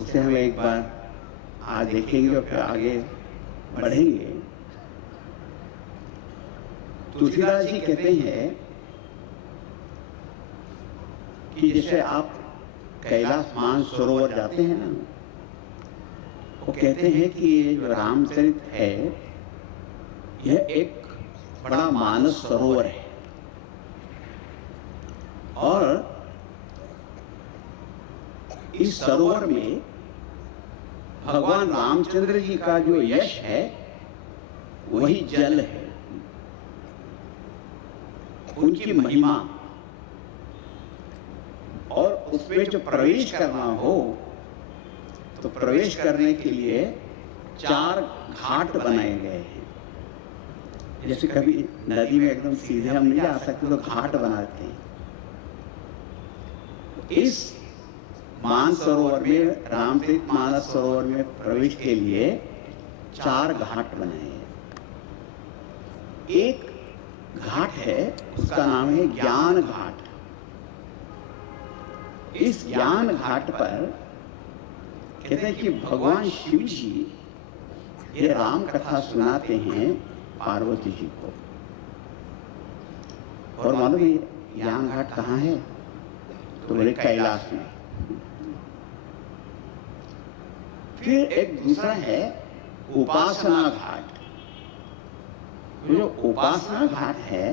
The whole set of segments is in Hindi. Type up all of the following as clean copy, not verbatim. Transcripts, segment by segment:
उसे हम एक बार आज देखेंगे और फिर आगे बढ़ेंगे। तुलसीदास जी कहते हैं कि जैसे आप कैलाश मानसरोवर जाते हैं ना, वो कहते हैं कि ये जो रामचरित है यह एक बड़ा मानस सरोवर है और इस सरोवर में भगवान रामचंद्र जी का जो यश है वही जल है, उनकी महिमा। और उसमें जो प्रवेश करना हो तो प्रवेश करने के लिए 4 घाट बनाए गए हैं। जैसे कभी नदी में एकदम सीधे हम नहीं जा सकते तो घाट बनाते हैं। इस मानसरोवर में, रामचरित मानस सरोवर में प्रवेश के लिए 4 घाट बनाए हैं। एक घाट है, उसका नाम है ज्ञान घाट। इस ज्ञान घाट पर कहते हैं कि भगवान शिव जी ये राम कथा सुनाते हैं पार्वती जी को। और मालूम है ज्ञान घाट कहाँ है? तो बोले कैलाश में। फिर एक दूसरा है उपासना घाट। जो उपासना घाट है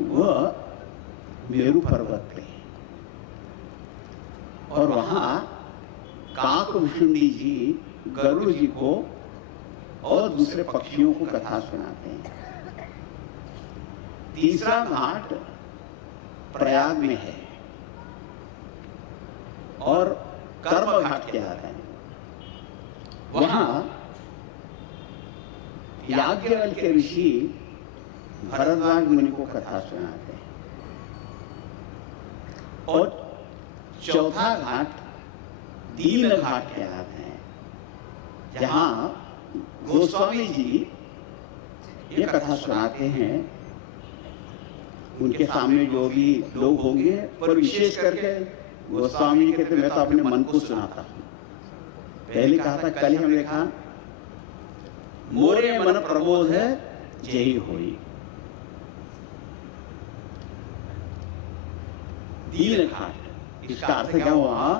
वह मेरू पर्वत पे है और वहां काकभुषुंडी जी गरुड़ जी को और दूसरे पक्षियों को कथा सुनाते हैं। तीसरा घाट प्रयाग में है और कर्म घाट कहलाता है। वहां याज्ञवल्क्य ऋषि भरद्वाज मुनि को कथा सुनाते हैं। और चौथा घाट दीन घाट कहलाता है, जहां गोस्वामी जी ये कथा सुनाते हैं। उनके सामने जो भी लोग होंगे, पर विशेष करके गोस्वामी जी कहते मैं तो अपने मन को सुनाता हूं। पहले कहा था, कल हमने देखा मोरे मन प्रबोध है जय होई। दीन घाट, इसका अर्थ क्या हुआ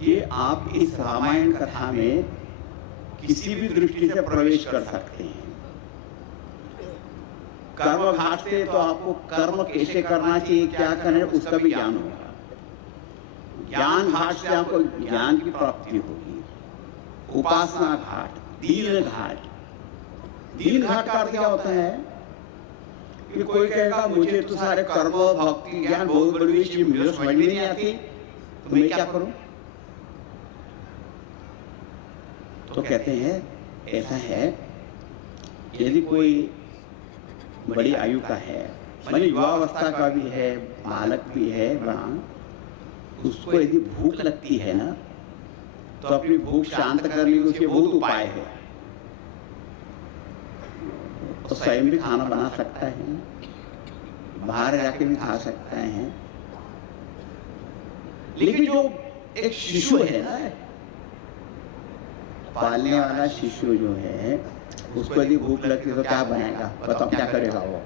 कि आप इस रामायण कथा में किसी भी दृष्टि से प्रवेश कर सकते हैं। कर्म घाट से तो आपको कर्म कैसे करना चाहिए, क्या करना है, उसका भी ज्ञान होगा। ज्ञान घाट से आपको ज्ञान की प्राप्ति होगी। उपासना घाट, दीन घाट। दीन घाट का अर्थ क्या होता है कि कोई कहेगा मुझे तो सारे कर्म भक्ति ज्ञान बहुत बड़ी चीज मुझे समझ में नहीं आती, तो मैं क्या करूं? तो कहते हैं ऐसा है, यदि कोई बड़ी आयु का है, माने युवावस्था का भी है, बालक भी है, उसको यदि भूख लगती है ना, तो अपनी भूख शांत करने के उसके बहुत उपाय है। तो स्वयं भी खाना बना सकता है, बाहर जाके भी खा सकता है। लेकिन जो एक शिशु है ना, पालने वाला शिशु जो है, उसको यदि भूख लगती है तो क्या बनाएगा? बताओ क्या करेगा वो?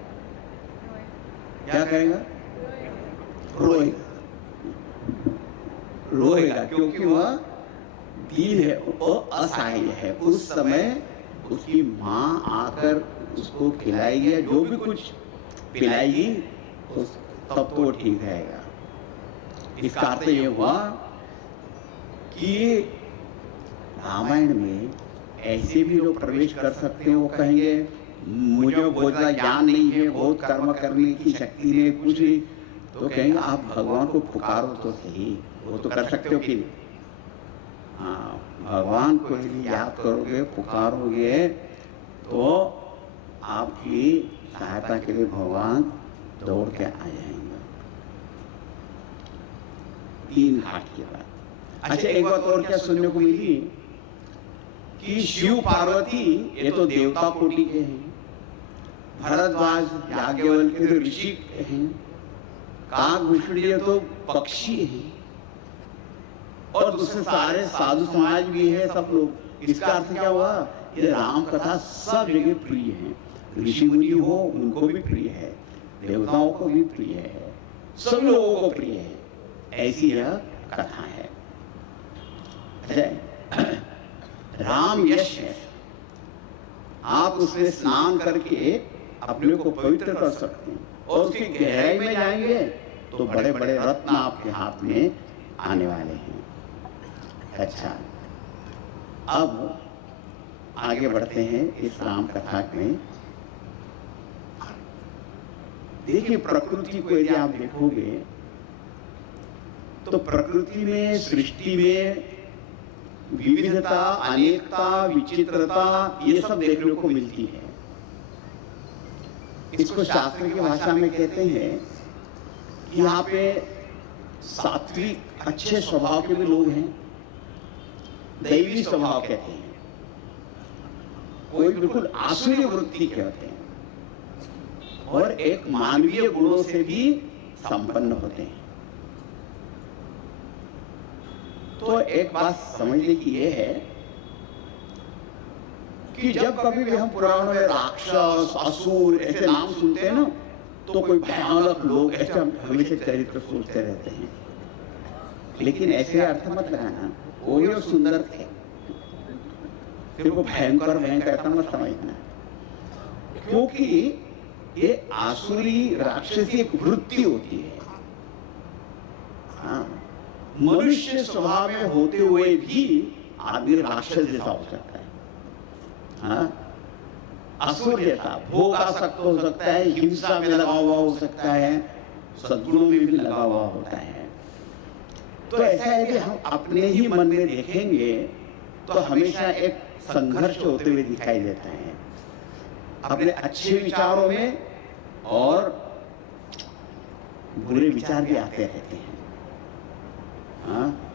क्या करेगा? रोएगा। रोएगा क्योंकि वह दीन है, वो असहाय है। उस समय उसकी माँ आकर उसको खिलाएगी या जो भी कुछ पिलाएगी, तब तो ठीक रहेगा। इसका अर्थ ये हुआ कि रामायण में ऐसे भी लोग प्रवेश कर सकते हैं। वो कहेंगे मुझे बहुत ज्यादा ज्ञान नहीं है, बहुत कर्म करने की शक्ति नहीं, कुछ नहीं, तो कहेंगे आप भगवान को पुकारो तो सही। वो तो कर सकते हो कि हाँ, भगवान को यदि याद करोगे, पुकारोगे, तो आपकी सहायता के लिए भगवान दौड़ के आ जाएंगे। 3 घाट के बाद अच्छा एक बात और क्या सुनने को मिली कि शिव पार्वती ये तो देवता कोटि के हैं, भरद्वाज याज्ञवल्क्य ऋषि हैं, काकभूषुंडी तो पक्षी हैं, और दूसरे सारे साधु समाज भी है, सब लोग। इसका अर्थ क्या हुआ? ये राम कथा सब जगह प्रिय है। ऋषि मुनि हो उनको भी प्रिय है, देवताओं को भी प्रिय है, सब लोगों को प्रिय है। ऐसी यह कथा है। राम यश है, आप उसमें स्नान करके अपने को पवित्र कर सकते हैं, और उसकी गहराई में जाएंगे तो बड़े बड़े रत्न आपके हाथ में आने वाले हैं। अच्छा, अब आगे बढ़ते हैं इस राम कथा में। देखिए, प्रकृति को यदि आप देखोगे तो प्रकृति में, सृष्टि में विविधता, अनेकता, विचित्रता ये सब देखने को मिलती है। इसको शास्त्र की भाषा में कहते हैं कि यहाँ पे सात्विक अच्छे स्वभाव के भी लोग हैं, दैवी स्वभाव कहते हैं, कोई बिल्कुल आसुरी वृत्ति कहते हैं, और एक मानवीय गुणों से भी संपन्न होते हैं। तो एक बात समझने की ये है कि जब कभी भी हम पुराणों में राक्षस, असुर ऐसे नाम सुनते हैं ना, तो कोई भयानक लोग ऐसे हम हमेशा चरित्र सोचते रहते हैं। लेकिन ऐसे अर्थ मत लगाना, वो भी सुंदर थे, फिर वो भयंकर भयंकर ऐसा मत समझना, क्योंकि ये आसुरी राक्षसी एक वृत्ति होती है। हाँ, मनुष्य स्वभाव में होते हुए भी आदमी राक्षस जैसा हो सकता है, हाँ, असुर जैसा, भोगासक्त हो सकता है, हिंसा में लगा हुआ हो सकता है, सद्गुणों में भी लगा हुआ होता है। तो ऐसा है कि हम अपने ही मन में देखेंगे तो हमेशा एक संघर्ष होते हुए दिखाई देता है, अपने अच्छे विचारों में और बुरे विचार भी आते रहते हैं। हाँ,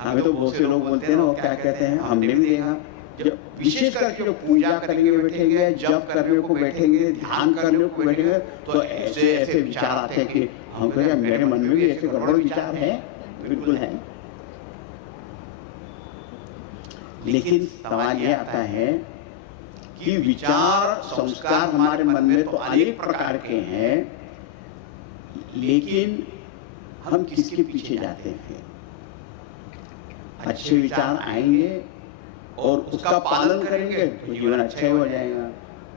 हमें तो बहुत से लोग बोलते हैं ना, वो क्या कहते हैं, हमने भी देखा, जब विशेष करके जो पूजा करने को बैठेंगे, जप करने को बैठेंगे, ध्यान करने को बैठेंगे, तो ऐसे ऐसे विचार आते हैं कि हम कह रहे हैं मेरे मन में भी ऐसे गड़बड़ विचार है, बिल्कुल है। लेकिन सवाल यह आता है कि विचार संस्कार हमारे मन में तो अनेक प्रकार के हैं, लेकिन हम किसके पीछे जाते हैं? अच्छे विचार आएंगे और उसका पालन करेंगे तो जीवन अच्छा ही हो जाएगा,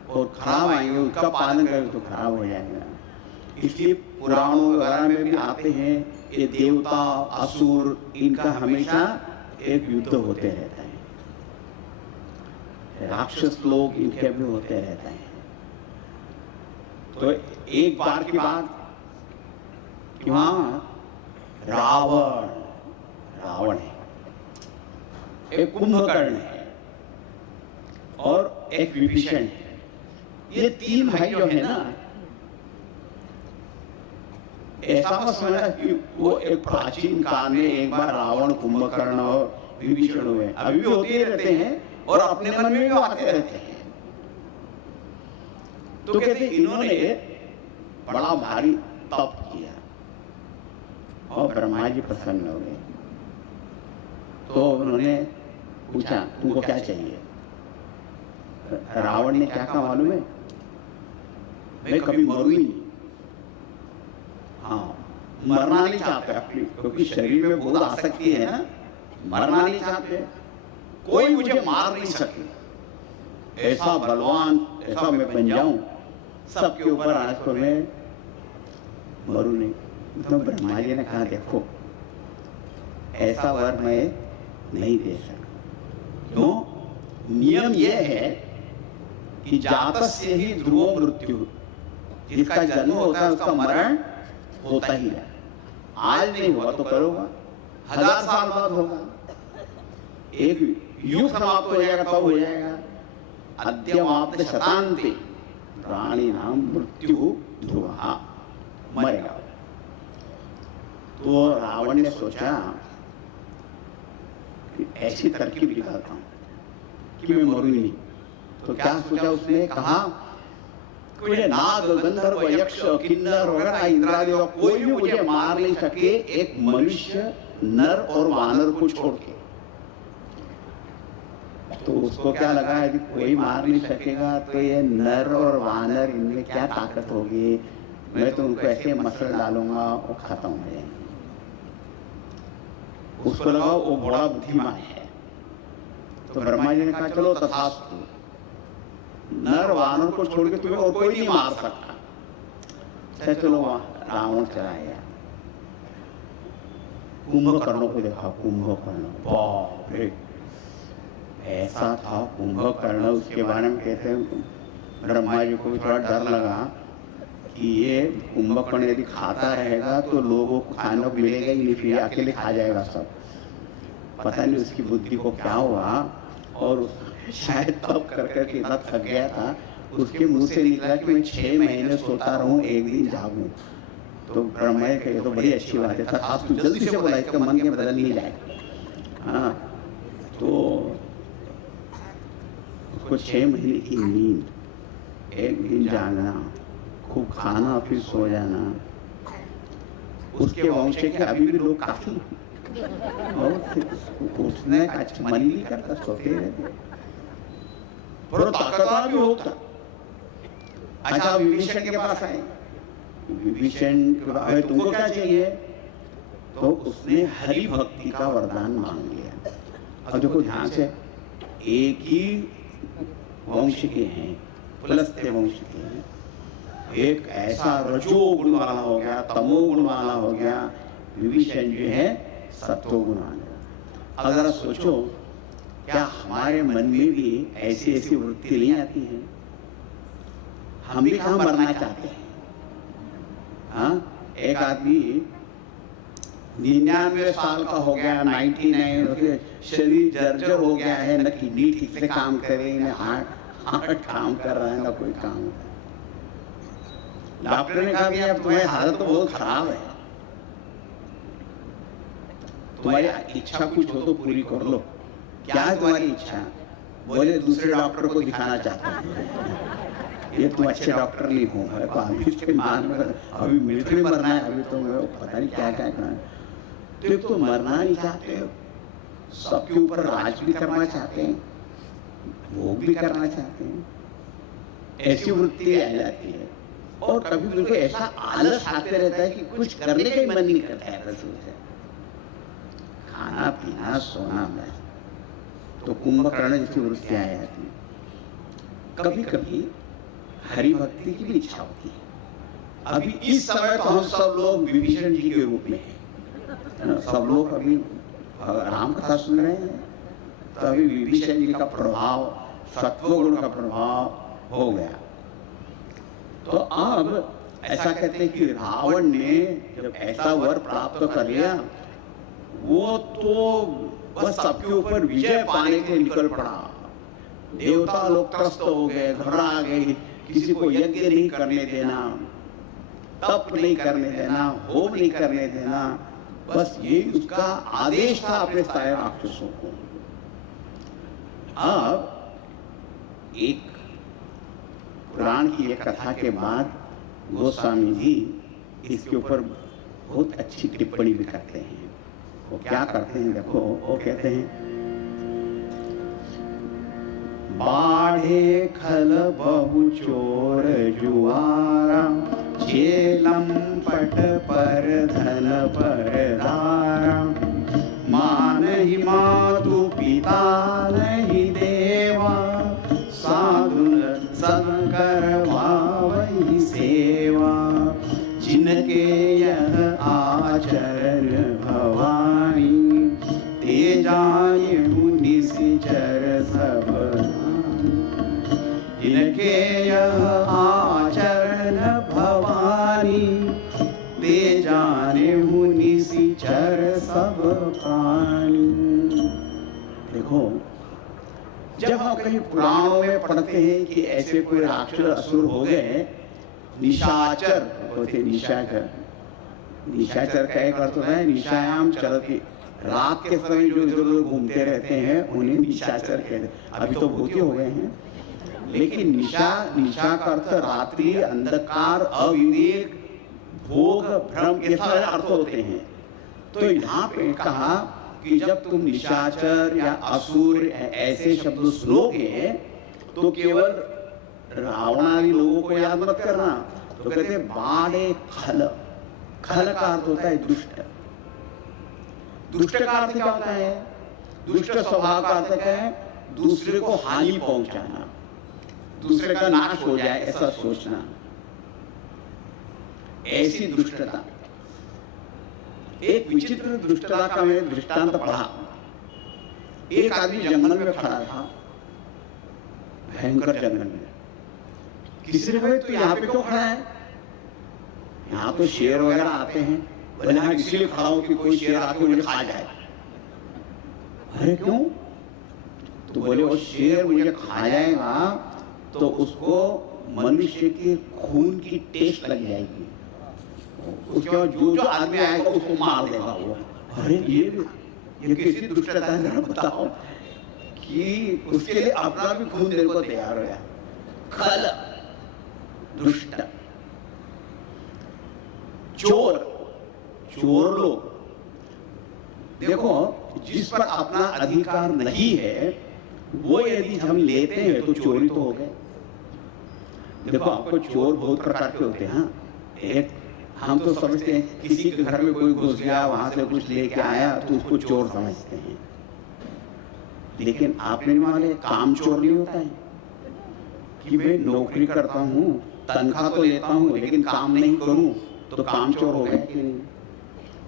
और खराब आएंगे उसका पालन करेंगे तो खराब हो जाएगा। इसलिए पुराणों वगैरह में भी आते हैं ये देवता असुर, इनका हमेशा एक युद्ध होते रहता है, राक्षस लोग इनके भी होते रहते हैं। तो एक बार की बात कि वहां रावण है, एक कुंभकर्ण है और एक विभीषण है। ये तीन भाई जो है ना, ऐसा मत समझना कि वो एक प्राचीन काल में एक बार रावण, कुंभकर्ण और विभीषण हुए, अभी भी होते रहते हैं और अपने मन में भी आते रहते हैं। तो कहते इन्होंने बड़ा भारी तप किया और ब्रह्मा जी प्रसन्न हो गए। तो उन्होंने पूछा तुमको क्या चाहिए? रावण ने क्या कहा मालूम है? मैं कभी मरूं ही नहीं। हाँ, मरना नहीं चाहते अपनी, क्योंकि शरीर में बहुत आसक्ति है ना, मरना नहीं चाहते, कोई मुझे मार नहीं सके, ऐसा बलवान ऐसा मैं बन जाऊं सबके ऊपर आज को मैं मरूं नहीं। तो ब्रह्मा जी ने कहा देखो ऐसा वर मैं नहीं दे सकता। क्यों? नियम यह है कि जातस्य ही ध्रुवो मृत्यु, जिसका जन्म होता है उसका मरण होता ही है। आज नहीं हुआ तो करोगा, 1000 साल बाद होगा, एक युग समाप्त हो जाएगा तब हो जाएगा। अद्यमाप्त शतान्ते प्राणी नाम मृत्यु ध्रुवा, मरेगा। तो रावण ने सोचा कि ऐसी तरकीब निकालता हूं कि मैं मरूं ही नहीं। तो क्या सोचा उसने? कहा मुझे नाग, गंधर्व, यक्ष, किन्नर वगैरह इंद्रादि कोई भी मुझे मार नहीं सके, एक मनुष्य नर और वानर को छोड़ के। तो उसको क्या लगा है कि कोई मार नहीं सकेगा, तो ये नर और वानर इनमें क्या ताकत होगी, मैं तो उनको ऐसे मसल डालूंगा और खत्म हो जाएंगे। उसको लगा वो बड़ा बुद्धिमान है। तो ब्रह्मा जी ने कहा चलो तथास्तु, नर वानर को छोड़ के तुम्हें और कोई नहीं मार सकता। चलो वहां रावण चला गया। कुंभकर्ण को देखा, कुंभकर्ण बाप रे, ऐसा था कुंभकर्ण। उसके बारे में कहते हैं ब्रह्मा जी को भी थोड़ा डर लगा कि ये कुंभकर्ण यदि खाता रहेगा तो लोगों को खाना मिलेगा ही नहीं, फिर अकेले खा जाएगा सब। पता नहीं उसकी बुद्धि को क्या हुआ, और शायद तब कर करके इतना थक गया था, उसके मुंह से निकला कि मैं 6 महीने सोता रहूं, एक दिन जागूं। तो ब्रह्मा जी कहे तो बड़ी अच्छी बात है, आज तू जल्दी से बोला, इसका मन के बदल नहीं जाएगा। हाँ, तो उसको 6 महीने की नींद, एक दिन जागना, खूब खाना, फिर सो जाना। उसके वंश के अभी भी लोग काफी उठने का मन नहीं करता, सोते रहते, बड़ा ताकतवर भी होता। अच्छा, विभीषण के पास आए, विभीषण तुमको क्या चाहिए? तो उसने हरि भक्ति का वरदान मांग लिया। अब देखो ध्यान से, एक ही वंश के हैं, पुलस्त्य वंश के हैं, एक ऐसा रजोगुण वाला हो गया, तमोगुण वाला हो गया, विभीषण जो है सत्वगुण वाला। अगर सोचो, क्या हमारे मन में भी ऐसी ऐसी वृत्ति नहीं आती है? हम भी कहाँ मरना चाहते हैं? हाँ, एक आदमी 99 साल का हो गया, 99, शरीर जर्जर हो गया है, न किडनी ठीक से काम करे, न हार्ट काम कर रहा है, न कोई काम। डॉक्टर ने कहा कि अब तुम्हारी हालत तो बहुत खराब है, तुम्हारी इच्छा कुछ हो तो पूरी कर लो। क्या है तुम्हारी इच्छा? बोले दूसरे डॉक्टर को दिखाना चाहता हूँ। ये तुम अच्छे डॉक्टर नहीं हो, अभी मृत्यु में मरना है, अभी तो पता नहीं क्या क्या करना है। तो मरना नहीं चाहते हो, सबके ऊपर राज भी करना चाहते हैं, भोग भी करना चाहते हैं, ऐसी वृत्ति आ जाती है। और कभी बिल्कुल ऐसा आलस आते रहता है कि कुछ करने का ही मन नहीं करता है, बस खाना पीना सोना बस। तो कुंभकर्ण जैसी वृत्ति आ जाती है। कभी कभी हरि भक्ति की भी इच्छा होती है। अभी इस समय तो हम सब लोग विभीषण जी के रूप में हैं, सब लोग अभी राम कथा सुन रहे हैं, तो अभी विभीषण जी का प्रभाव, सत्वगुण का प्रभाव हो गया। तो अब ऐसा कहते हैं कि रावण ने जब ऐसा वर प्राप्त कर लिया, वो तो बस सबके ऊपर विजय पाने के निकल पड़ा। देवता लोग त्रस्त हो गए, घबरा गए, किसी को यज्ञ नहीं करने देना, तप नहीं करने देना, होम नहीं करने देना, बस यही उसका आदेश था अपने सारे राक्षसों को। अब एक पुराण की एक कथा के बाद गोस्वामी जी इसके ऊपर बहुत अच्छी टिप्पणी भी करते हैं। वो क्या करते हैं देखो, वो कहते हैं, बाढ़े खल बहु चोर जुआरा, चेलम पट पर धन पर धारा, मानहि मातु पिता नहीं देवा, साधु संकर भावहि सेवा, जिनके यह आचरण भवानी, ते जाने निश्चर सब, जिनके यह आचरण भवानी, ते जाने निश्चर सब प्राणी। देखो, जब हम कहीं पुराणों में पढ़ते हैं कि ऐसे कोई राक्षस असुर हो गए, निशाचर होते, निशाचर, निशाचर का एक अर्थ है निशायाम चलती, रात के समय जो इधर घूमते रहते हैं उन्हें निशाचर कहते हैं। अभी तो भूत हो गए हैं, लेकिन निशा का अर्थ रात्रि, अंधकार, अविवेक, भोग, भ्रम, ये सारे अर्थ होते हैं। तो यहाँ पे कहा कि जब तुम निशाचर या असुर ऐसे शब्द सुनोगे तो केवल रावणादि लोगों को याद मत करना। तो कहते बाड़े खल, खल का अर्थ होता है दुष्ट। दुष्ट का अर्थ क्या होता है? दुष्ट स्वभाव का अर्थ क्या है? दूसरे को हानि पहुंचाना, दूसरे का नाश हो जाए ऐसा सोचना, ऐसी दुष्टता। एक विचित्र दुष्टता का मैंने दृष्टांत पढ़ा। एक आदमी जंगल में खड़ा था, भयंकर जंगल में। किसी ने कहा तो यहाँ पे क्यों खड़ा है? यहाँ तो शेर वगैरह आते हैं। बोले हाँ इसीलिए खड़ा हूं कि कोई शेर आके मुझे खा जाए। अरे क्यों? तो बोले वो शेर मुझे खा जाएगा तो उसको मनुष्य के खून की टेस्ट लग जाएगी, उसके बाद जो जो आदमी आएगा उसको मार देगा वो। अरे ये कैसी दुष्टता है जरा बताओ कि उसके लिए अपना भी खून देने को तैयार हो जाए। खल, दुष्ट। चोर, चोर लोग देखो जिस पर अपना अधिकार नहीं है वो यदि हम लेते हैं तो चोरी तो हो गए। देखो आपको चोर बहुत प्रकार के होते हैं। एक हम तो समझते हैं किसी के घर में कोई घुस गया, वहां से कुछ लेके आया तो उसको चोर समझते हैं। लेकिन आपने माने काम चोर नहीं होता है कि मैं नौकरी करता हूं, तनख्वाह तो लेता हूं लेकिन काम नहीं करूं तो काम चोर हो गया कि नहीं?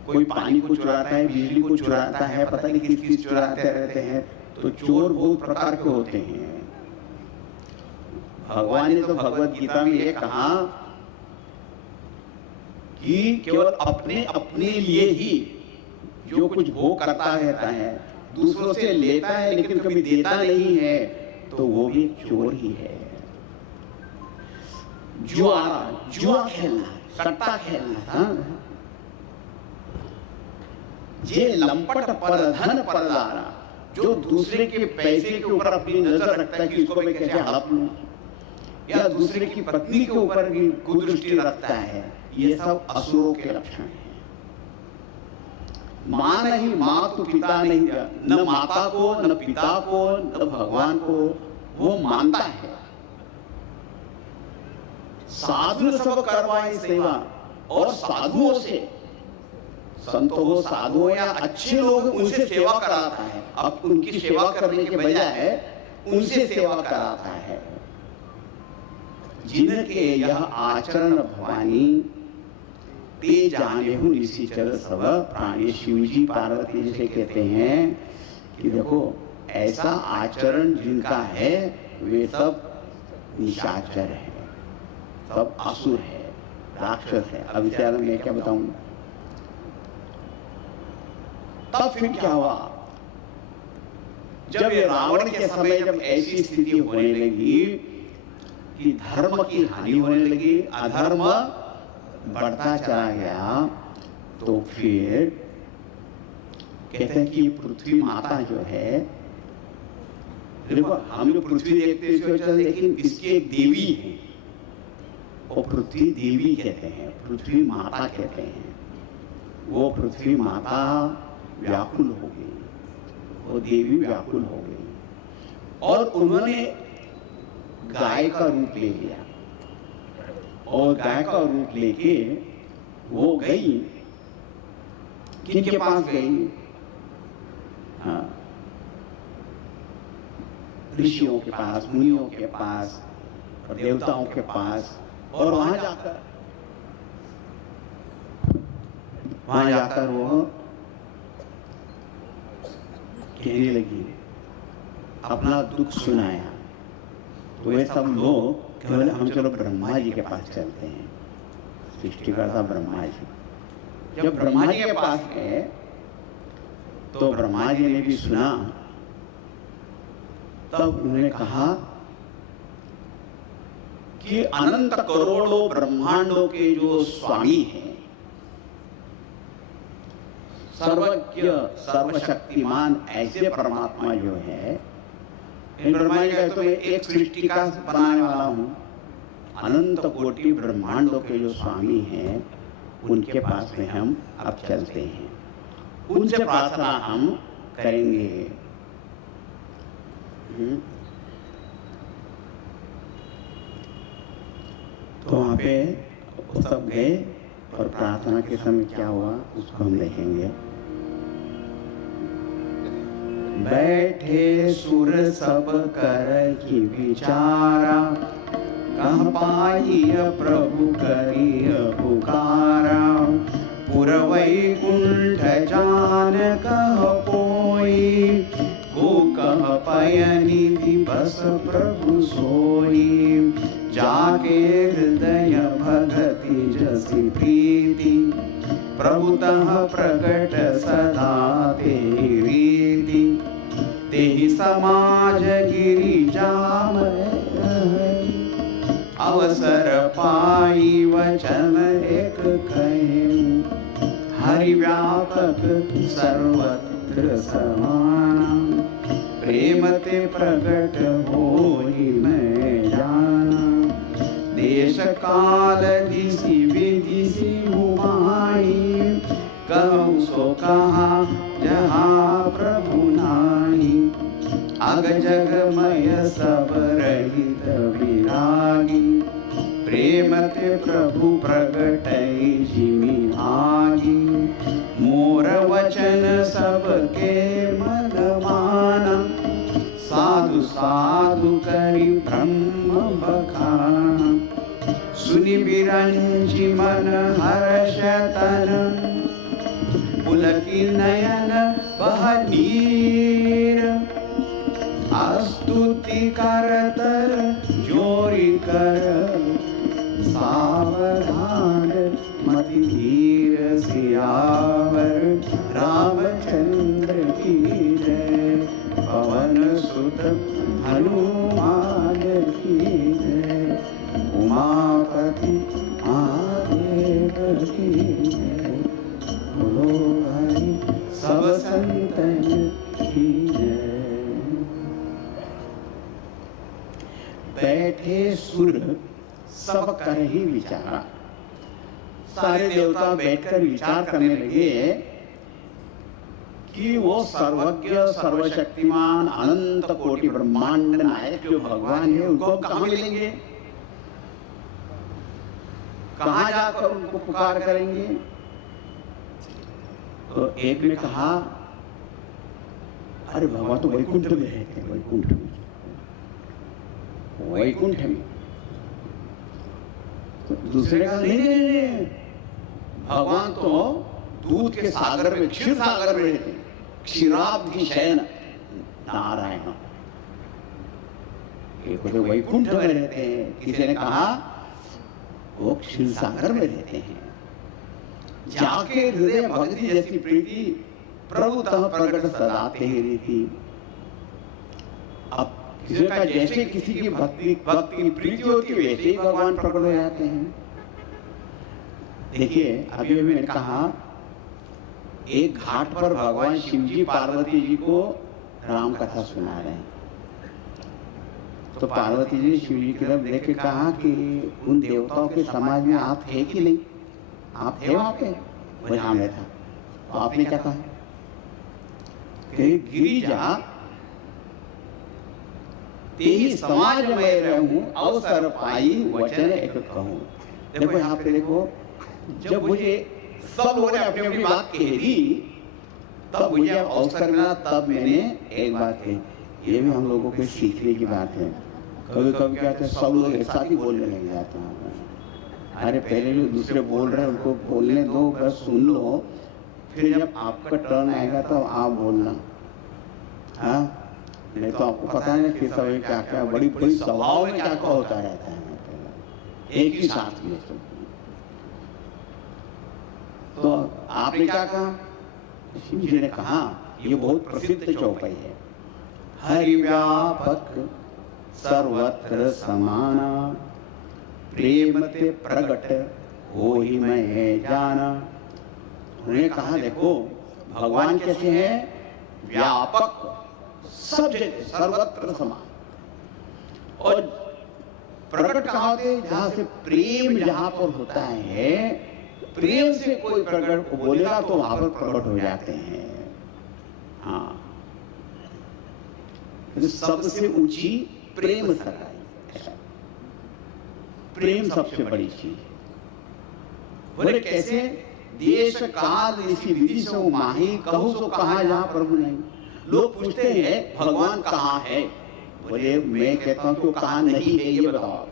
कोई पानी को चुराता है, बिजली को चुराता है, पता नहीं किस चीज चुराते रहते हैं। तो चोर बहुत प्रकार के होते हैं। भगवान ने तो भगवत गीता में ये कहा कि केवल अपने अपने लिए ही जो कुछ भोग करता रहता है, दूसरों से लेता है लेकिन कभी देता नहीं है, तो वो भी चोर ही है। जुआ खेलना, सट्टा खेलना, ये लंपट परधन परदारा, जो दूसरे के पैसे के ऊपर अपनी नजर रखता है कि इसको मैं कैसे हड़प लूं, या दूसरे की पत्नी के ऊपर भी कुदृष्टि रखता है, ये सब असुरों के लक्षण हैं। मां नहीं, मां तो पिता नहीं, न माता को न पिता को न भगवान को वो मानता है। साधु सब करवाए सेवा, और साधुओं से, संतों हो, साधु हो या अच्छे लोग, उनसे सेवा कराता है। अब उनकी सेवा करने के बजाय उनसे सेवा कराता है। जिनके यह आचरण भवानी, ते जाने हूं निशिचर सब प्राणी। शिव जी पार्वती जिसे कहते हैं कि देखो ऐसा आचरण जिनका है वे सब निशाचर है, सब असुर है, राक्षस है। अब इसे मैं क्या बताऊं? तब फिर क्या हुआ? जब ये रावण के समय जब ऐसी स्थिति होने लगी कि धर्म की हानि होने लगी, अधर्म बढ़ता चला गया, तो फिर कहते हैं कि पृथ्वी माता जो है, देखो हम जो पृथ्वी देखते हैं लेकिन इसकी एक देवी है, वो पृथ्वी देवी कहते हैं, पृथ्वी माता कहते हैं। वो पृथ्वी माता व्याकुल हो गई, वो देवी व्याकुल हो गई, और उन्होंने गाय का रूप ले लिया। और गाय का रूप लेके वो गई, किनके पास गई? हाँ, ऋषियों के पास, मुनियों के पास और देवताओं के पास। और वहां जाकर वो कहने लगी, अपना दुख सुनाया। तो वे सब लोग केवल हम चलो ब्रह्मा जी के पास चलते हैं, सृष्टिकर्ता ब्रह्मा जी। जब ब्रह्मा जी के पास गए तो ब्रह्मा जी ने भी सुना। तब उन्होंने कहा कि अनंत करोड़ों ब्रह्मांडों के जो स्वामी हैं, सर्वज्ञ सर्वशक्तिमान ऐसे परमात्मा जो है, ब्रह्मा जी कहते हैं एक सृष्टि का बनाने वाला हूं। अनंत कोटि ब्रह्मांडों के जो स्वामी हैं उनके पास में हम अब चलते हैं। उनसे प्रार्थना हम करेंगे। तो वहां पे वो सब गए और प्रार्थना के समय क्या हुआ उसको हम देखेंगे। बैठे सुर सब कर की विचारा, कह पाइय प्रभु करिय पुकारा। पुरवैकुंठ जान कह पोई, को कह पयनिधि बस प्रभु सोई। जाके हृदय भगति जसि प्रीति, प्रभुतः प्रकट सदा तेहि रीति। तेहि समाज गिरिजा अवसर पाई वचन एक कहे। हरि व्यापक सर्वत्र समाना, प्रेम ते प्रकट होई मैं जाना। देश काल दिशि विदिशि हुमाई, कहूँ सो कहा जहाँ प्रभु नाही। अग जगमय सब रहित विरागी, प्रेम ते प्रभु प्रगटै जिमि आगी। मोर वचन सबके मन माना, साधु साधु करि ब्रह्म बखाना। सुनि बिरंचि मन हर्ष तन, पुलकी नयन बह नीर। स्तुति करतर जोरी कर, सावधान मति धीर। सियावर रामचंद्र की जय, पवन सुत हनुमान की जय। उमापति महादेव की जय, बोलो हरि सब संतन की जय। बैठे सुर सब कर ही विचारा, सारे देवता बैठकर विचार करने लगे कि वो सर्वज्ञ सर्वशक्तिमान अनंत कोटि ब्रह्मांड नायक जो भगवान है उनको कहाँ मिलेंगे, कहाँ जाकर उनको पुकार करेंगे। तो एक ने कहा अरे भगवान तो वैकुंठ में रहते हैं, वैकुंठ में, वैकुंठ में। तो दूसरे का नहीं, भगवान तो दूध के सागर में, क्षीर सागर में रहते, क्षीराब्धि शयन नारायण। एक तो वैकुंठ में रहते हैं, किसी ने कहा वो क्षीर सागर में रहते हैं। जाके हृदय भक्ति जैसी प्रीति, प्रभुतः प्रकट सदा तेहि रीति। अब किसी का जैसे किसी की भक्ति की प्रीति होती है वैसे ही भगवान प्रकट हो जाते हैं। देखिए अभी मैंने कहा एक घाट पर भगवान शिव जी पार्वती जी को राम कथा सुना रहे हैं। तो पार्वती जी शिव जी की तरफ देख के कहा कि उन देवताओं के समाज में आप थे कि नहीं, आप थे वहां पे? वो हाँ मैं था। तो आपने क्या कहा कि गिरिजा तेहि समाज में रहूं, अवसर पाई वचन एक कहूं। देखो यहाँ पे देखो, जब मुझे सब लोगों ने अपनी अपनी बात कह दी, तब मुझे अवसर मिला, तब मैंने एक बात कही। ये भी हम लोगों के सीखने की बात है। कभी कभी क्या होता है, सब लोग एक साथ ही बोलने लग जाते हैं। अरे पहले जो दूसरे बोल रहे हैं उनको बोलने दो, बस सुन लो, फिर जब आपका टर्न आएगा तो आप बोलना। हाँ, नहीं तो आपको पता नहीं फिर सब क्या क्या बड़ी बड़ी सभाओं में क्या क्या होता रहता है एक ही साथ में। तो आपने क्या कहा? शिव जी ने कहा ये बहुत प्रसिद्ध चौपाई है। हरि व्यापक सर्वत्र समाना, प्रेम ते प्रगट होहि मैं जाना। उन्होंने कहा देखो भगवान कैसे हैं? व्यापक, सब जगह सर्वत्र समान। और प्रकट कहाँ होते? जहां से प्रेम जहां पर होता है प्रेम से कोई प्रकट बोलेगा तो वहां पर प्रकट हो जाते हैं। हाँ, सबसे ऊंची प्रेम सगाई, प्रेम सबसे बड़ी चीज। बोले कैसे? देश काल इसी विधि से माही, कहूं सो कहा जहां प्रभु नहीं। लोग पूछते हैं भगवान कहाँ है? बोले मैं कहता हूं कि वो कहाँ नहीं है, ये बताओ आप।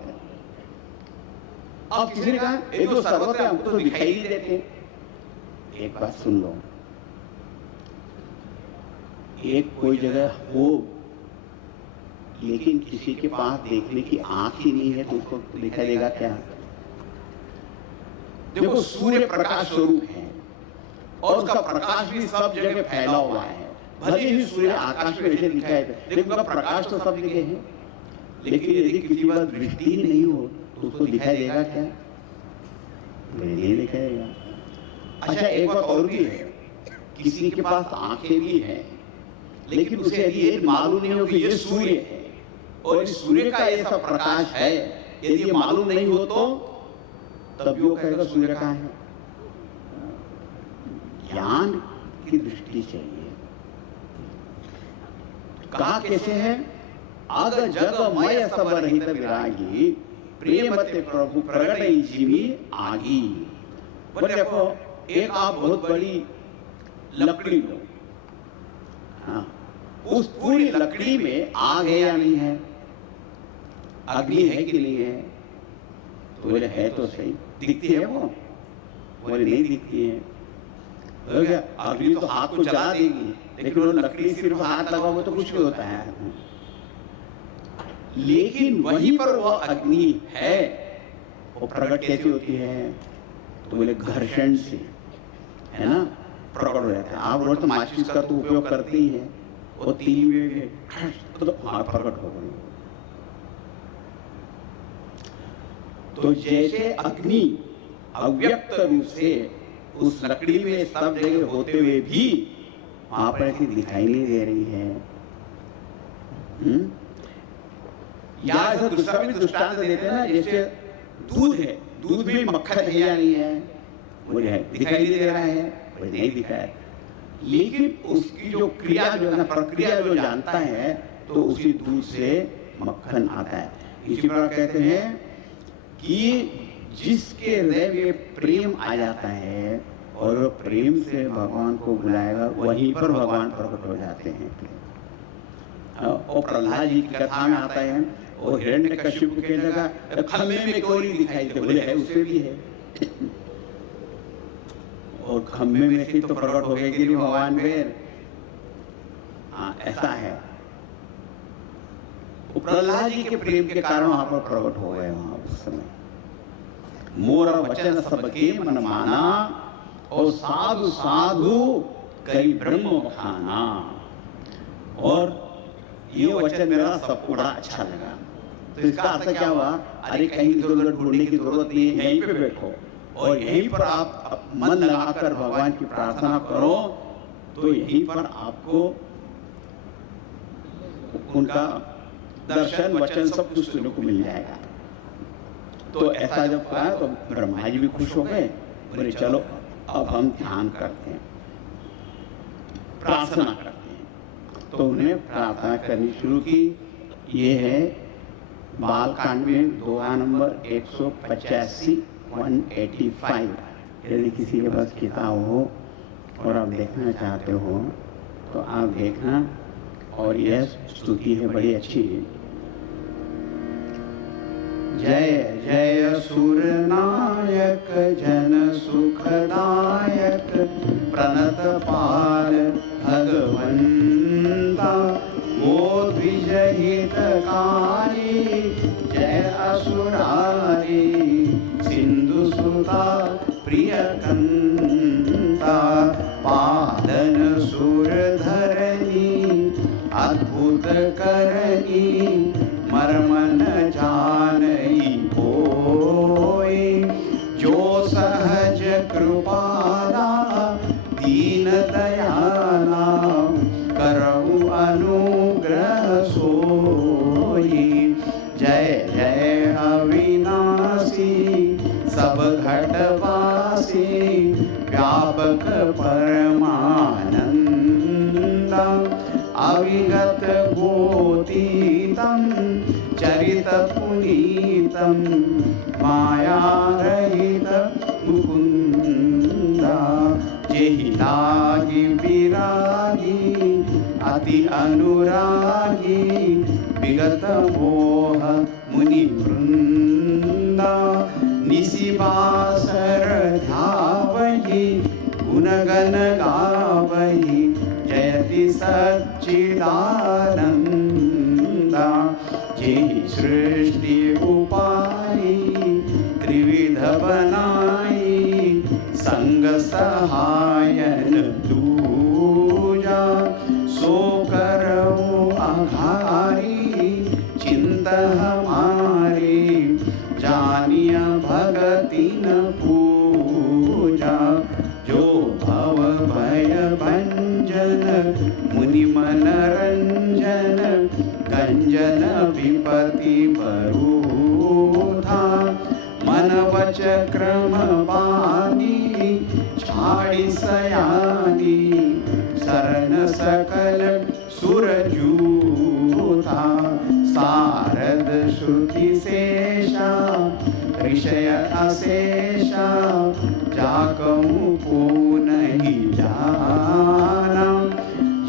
अब किसी ने कहा ये तो सर्वत्र हमको तो दिखाई नहीं देते। एक बात सुन लो, एक कोई जगह हो लेकिन किसी के पास देखने की आंख ही नहीं है तो उसको दिखाई देगा क्या? देखो सूर्य प्रकाश स्वरूप है और उसका प्रकाश भी सब जगह फैला हुआ है। भले ही सूर्य आकाश में ऐसे दिखाई दे, लेकिन उसका प्रकाश तो सब जगह है। लेकिन यदि किसी बात दृष्टि ही नहीं हो तो उसको दिखाई देगा क्या? नहीं दिखाएगा। अच्छा एक बात और भी है, किसी के पास आंखें भी हैं लेकिन उसे यदि ये मालूम नहीं हो कि ये सूर्य है और इस सूर्य का ये सब प्रकाश है, यदि ये मालूम नहीं हो तो तब वो कहेगा सूर्य कहाँ है। ज्ञान की दृष्टि चाहिए। कहा कैसे है? अग जग मय सब रहित विरागी, प्रेम ते प्रभु प्रगट जीवी आगी। बोले देखो एक आप बहुत बड़ी लकड़ी लो, हाँ, उस पूरी लकड़ी में आग है या नहीं है? अग्नि है कि नहीं है? तो बोले है तो सही। दिखती है वो? बोले नहीं दिखती है। अग्नि तो हाथ को जला देगी, लेकिन वो लकड़ी सिर्फ हाथ लगाओगे तो कुछ भी होता है। लेकिन वहीं पर वह अग्नि है, वो प्रकट कैसे होती है? तो बोले घर्षण से, है ना, प्रकट हो जाता है। आप रोज तो माचिस का तो उपयोग करते ही है, वो तीली में तो प्रकट हो गई। तो जैसे अग्नि अव्यक्त रूप से उस लकड़ी में सब जगह होते हुए भी वहां पर ऐसी दिखाई नहीं दे रही है। या ऐसा दूसरा भी दृष्टांत देते हैं ना, जैसे दूध है, दूध में मक्खन है या नहीं है? बोले है, दिखाई नहीं दे रहा है? बोले नहीं दिखा है। लेकिन उसकी जो क्रिया जो है ना, प्रक्रिया जो जानता है तो उसी दूध से मक्खन आता है। इसी प्रकार कहते हैं कि जिसके हृदय में प्रेम आ जाता है और प्रेम से भगवान को बुलाएगा, वहीं पर भगवान प्रकट हो जाते हैं। और प्रहलाद जी की कथा में आता है, वो हिरण्यकशिपु के जगह खम्भे में क्यों नहीं दिखाई देते? बोले है, उसे भी है। और खम्भे में से तो प्रकट हो गए कि नहीं भगवान फिर? हाँ, ऐसा है। प्रहलाद जी के प्रेम के कारण वहां पर प्रकट हो गए। वहां उस समय मोरा वचन सबके मन माना और साधु साधु कई ब्रह्म बखाना। और ये वचन मेरा सबको बड़ा अच्छा लगा। तो इसका अर्थ क्या हुआ? अरे कहीं इधर उधर ढूंढने की जरूरत नहीं है, यहीं पे बैठो और यहीं पर आप मन लगाकर भगवान की प्रार्थना करो, तो यहीं पर आपको उनका दर्शन वचन सब कुछ सुनने को मिल जाएगा। तो ऐसा जब कहा तो ब्रह्मा जी भी खुश हो गए। बोले चलो अब हम ध्यान करते हैं, प्रार्थना करते हैं। तो उन्हें प्रार्थना करनी शुरू की। ये है बालकांड में दोहा नंबर 185 185। यदि किसी के पास किताब हो और आप देखना चाहते हो तो आप देखना। और यह स्तुति है बड़ी अच्छी। जय जय सुरनायक जन सुखदायक प्रणत पाल भगवंता वो द्विजहितकारी जय असुरारी सिंधु सुता प्रियकंता पादन सुरधरणी अद्भुत करनी मर्मन जानई होय जो सहज कृपाला दीन दयाला करहु अनुग्रह सोई। जय जय अविनाशी सब घटवासी शीतलम माया रहित मुकुंदा, जेहि लागी विरागी अति अनुरागी, विगत मोह मुनि वृंदा, निशिबासर ध्यावहि गुणगण गावहि, जयति सच्चिदानंदा, जेहि सृष्टि उपाई त्रिविध बनाई, संग सहायन दूजा, सो करऊ आघारी चिंत हमारी, जानिय भगति न पूजा, जो भव भय भंजन मुनि मन रंजन, गंजन विपति बरूथा, मन वच क्रम बानी छाड़ी सयानी, शरण सकल सुरजूथा, सारद श्रुति शेषा ऋषय अशेषा, जाकहूँ को नहीं जाना,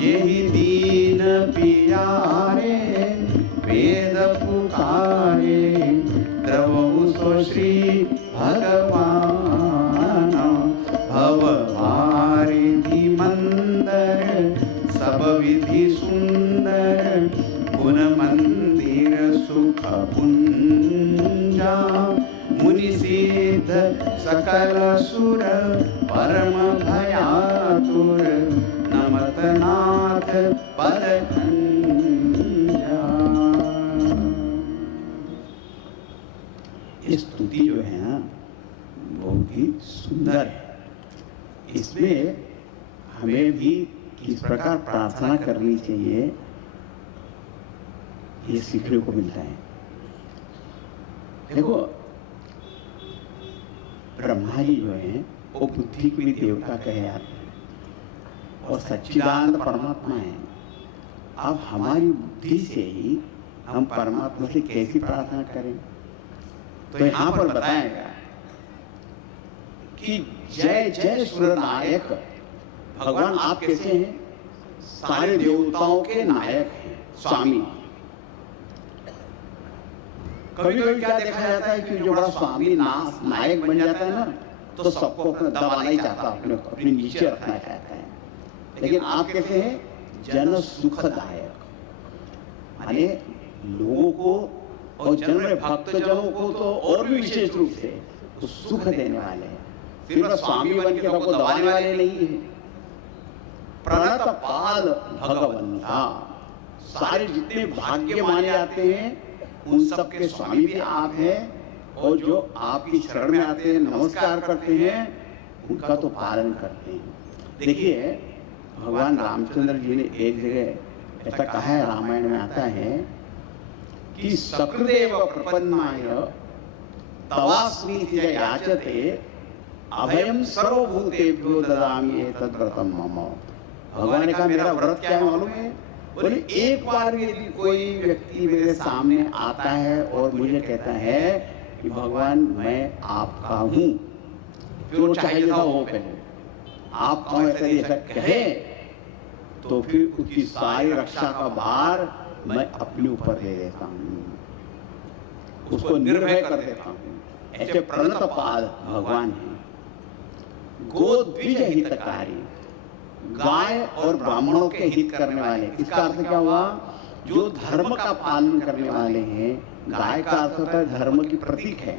यही दीन पियारे वेद पुकारे, द्रवहु सो श्री भगवान, भव वारिधि मंदर सब विधि सुंदर, गुण मंदिर सुख पुंजा, मुनि सिद्ध सकल सुर परम भयातुर, नमत नाथ पद खंजा। ये स्तुति जो है ना बहुत ही सुंदर है। इसमें हमें भी किस प्रकार प्रार्थना करनी चाहिए ये सीखने को मिलता है। देखो ब्रह्मा जी जो है वो बुद्धि के भी देवता कहे जाते हैं और सच्चिदानंद परमात्मा है। अब हमारी बुद्धि से ही हम परमात्मा से कैसी प्रार्थना करें, तो यहाँ पर बताएगा कि जय जय सुरनायक, भगवान आप कैसे हैं? सारे देवताओं के नायक हैं, स्वामी। कभी कभी क्या देखा जाता है कि जो बड़ा स्वामी नायक बन जाता है ना, तो सबको अपना दबाना ही चाहता है, अपने नीचे रखना चाहता है। लेकिन आप कैसे हैं? जन सुखदायक, माने लोगों को और जन में भक्तजनों को तो और भी विशेष रूप से तो सुख देने वाले हैं। सिर्फ स्वामी बन के सबको दबाने वाले नहीं है। प्रणत पाल भगवंता, सारे जितने भाग्य माने जाते हैं उन सब के स्वामी भी आप हैं, और जो आपकी शरण में आते हैं, नमस्कार करते हैं, उनका तो पालन करते हैं। देखिए भगवान रामचंद्र जी ने एक जगह ऐसा कहा है, रामायण में आता है कि सकृदेव प्रपन्नाय तवास्मीति याचते अभयम सर्वभूतेभ्यो ददामि एतद् व्रतम मम। भगवान ने कहा मेरा व्रत क्या है मालूम है? बोले एक बार यदि कोई व्यक्ति मेरे सामने आता है और मुझे कहता है कि भगवान मैं आपका हूं, फिर वो चाहे जैसा हो कहे, आप कौन ऐसा कहे, तो फिर उसकी सारी रक्षा का भार मैं अपने ऊपर ले लेता हूं, उसको निर्भय कर देता हूं। ऐसे प्रणत पाल भगवान है। गोद्विज हितकारी, गाय और ब्राह्मणों के हित करने वाले। इसका अर्थ क्या हुआ? जो धर्म का पालन करने वाले हैं। गाय का अर्थ होता है धर्म की प्रतीक है।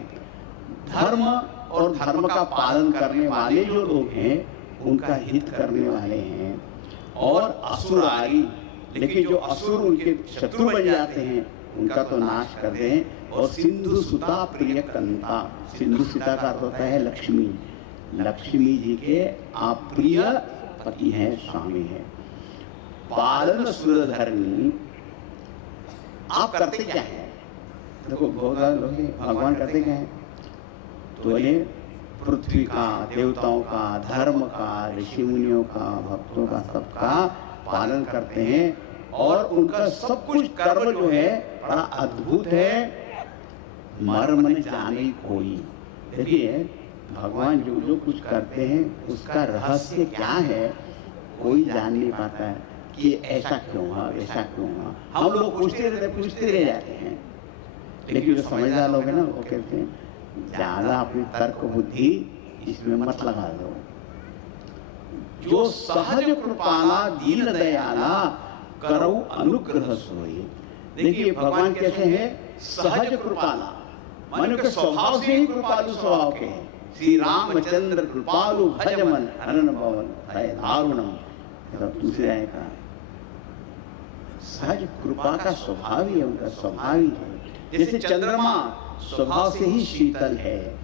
धर्म और धर्म का पालन करने वाले जो लोग हैं उनका हित करने वाले हैं। और असुरारी, लेकिन जो असुर उनके शत्रु बन जाते हैं उनका तो नाश कर दें। और सिंधु सुता प्रिय कंता, सिंधु सुता का अर्थ होता है लक्ष्मी। लक्ष्मी जी के आप प्रिय पति हैं, स्वामी हैं। पालन सुरधर्मी, आप करते क्या है? देखो बहुत सारे लोग भगवान करते क्या है? तो ये पृथ्वी का, देवताओं का, धर्म का, ऋषि मुनियों का, भक्तों का, सबका पालन करते हैं। और उनका सब कुछ कर्म जो है बड़ा अद्भुत है। मर्म न जाने कोई। देखिए भगवान जो जो कुछ करते हैं उसका रहस्य क्या है कोई जान नहीं पाता है कि ऐसा क्यों हुआ वैसा क्यों हुआ। हम लोग पूछते रह जाते हैं, लेकिन जो समझदार लोग हैं ना वो कहते हैं ज्यादा अपनी तर्क बुद्धि इसमें मत लगा दो। जो सहज कृपाला दीन दयाला करो अनुग्रह सोई। देखिए भगवान कैसे हैं, सहज कृपाला, मानो के स्वभाव से ही कृपालु स्वभाव के हैं। श्री रामचंद्र कृपालु भज मन हरन भवन है दारुणम। दूसरे आए का सहज कृपा का स्वभाव ही है, उनका स्वभाव ही है। जैसे चंद्रमा स्वभाव से ही शीतल है,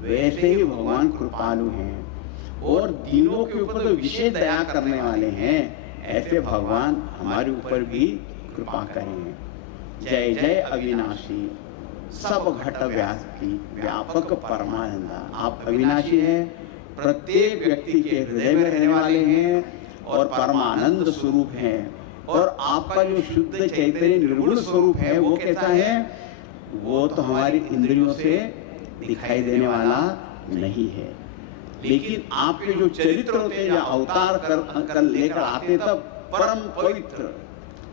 वैसे ही भगवान कृपालु हैं और दीनों के ऊपर तो विशेष दया करने वाले हैं। ऐसे भगवान हमारे ऊपर भी कृपा करें। जय जय अविनाशी सब घट व्याप्ति व्यापक परमानंदा। आप अविनाशी हैं, प्रत्येक व्यक्ति के हृदय में रहने वाले हैं और परमानंद स्वरूप हैं। और आपका जो शुद्ध चैतन्य निर्गुण स्वरूप है वो कैसा है, वो तो हमारी इंद्रियों से दिखाई देने वाला नहीं है। लेकिन आपके जो चरित्र होते हैं, जो अवतार कर लेकर आते तब परम पवित्र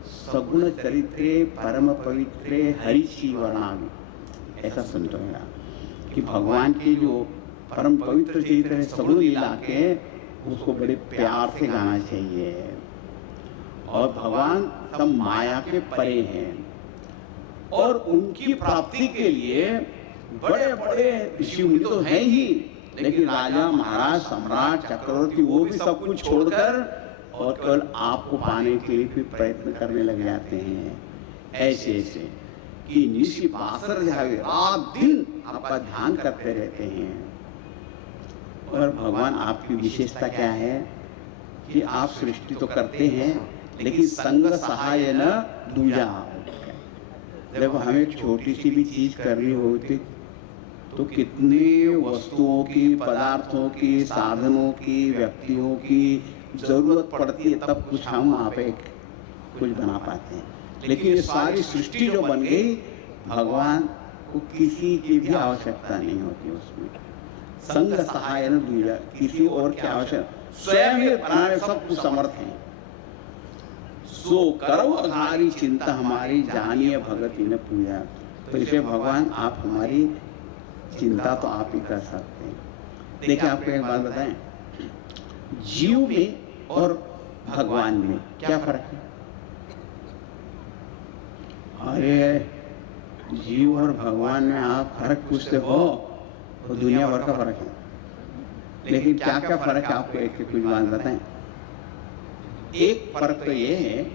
सगुण चरित्रे परम पवित्रे हरिषि वर्णामि। ऐसा सुनते हैं कि भगवान के जो परम पवित्र चरित्र है सगुण लीला के, उसको बड़े प्यार से गाना चाहिए। और भगवान सब माया के परे हैं और उनकी प्राप्ति के लिए बड़े बड़े ऋषि मुनि तो हैं ही, लेकिन राजा महाराज सम्राट चक्रवर्ती वो भी सब कुछ छोड़कर और केवल आपको पाने के लिए भी प्रयत्न करने लग जाते हैं। ऐसे ऐसे कि निशी बासर जावे, रात दिन आपका ध्यान करते रहते हैं। और भगवान आपकी विशेषता क्या है कि आप सृष्टि तो करते हैं लेकिन संग सहाय न दूजा। देखो हमें छोटी सी भी चीज करनी होती तो कितने वस्तुओं की, पदार्थों की, साधनों की, व्यक्तियों की जरूरत पड़ती है, तब कुछ हम आप कुछ बना पाते हैं। लेकिन ये सारी सृष्टि जो बन गई, भगवान को किसी की भी आवश्यकता नहीं होती उसमें। संग सहाय न दूजा, किसी और की आवश्यकता, स्वयं ही बनाने सब कुछ समर्थ हैं। सो करो अघारी चिंता हमारी, जानिए भगति न पूजा। तो इसे भगवान आप हमारी चिंता तो आप ही कर सकते हैं। देखिए आपको एक बात बताएं, जीव में और भगवान में क्या फर्क है? अरे जीव और भगवान में आप फर्क पूछते हो तो दुनिया भर का फर्क है। लेकिन क्या क्या फर्क है आपको एक कुछ बात बताएं। एक फर्क तो ये है,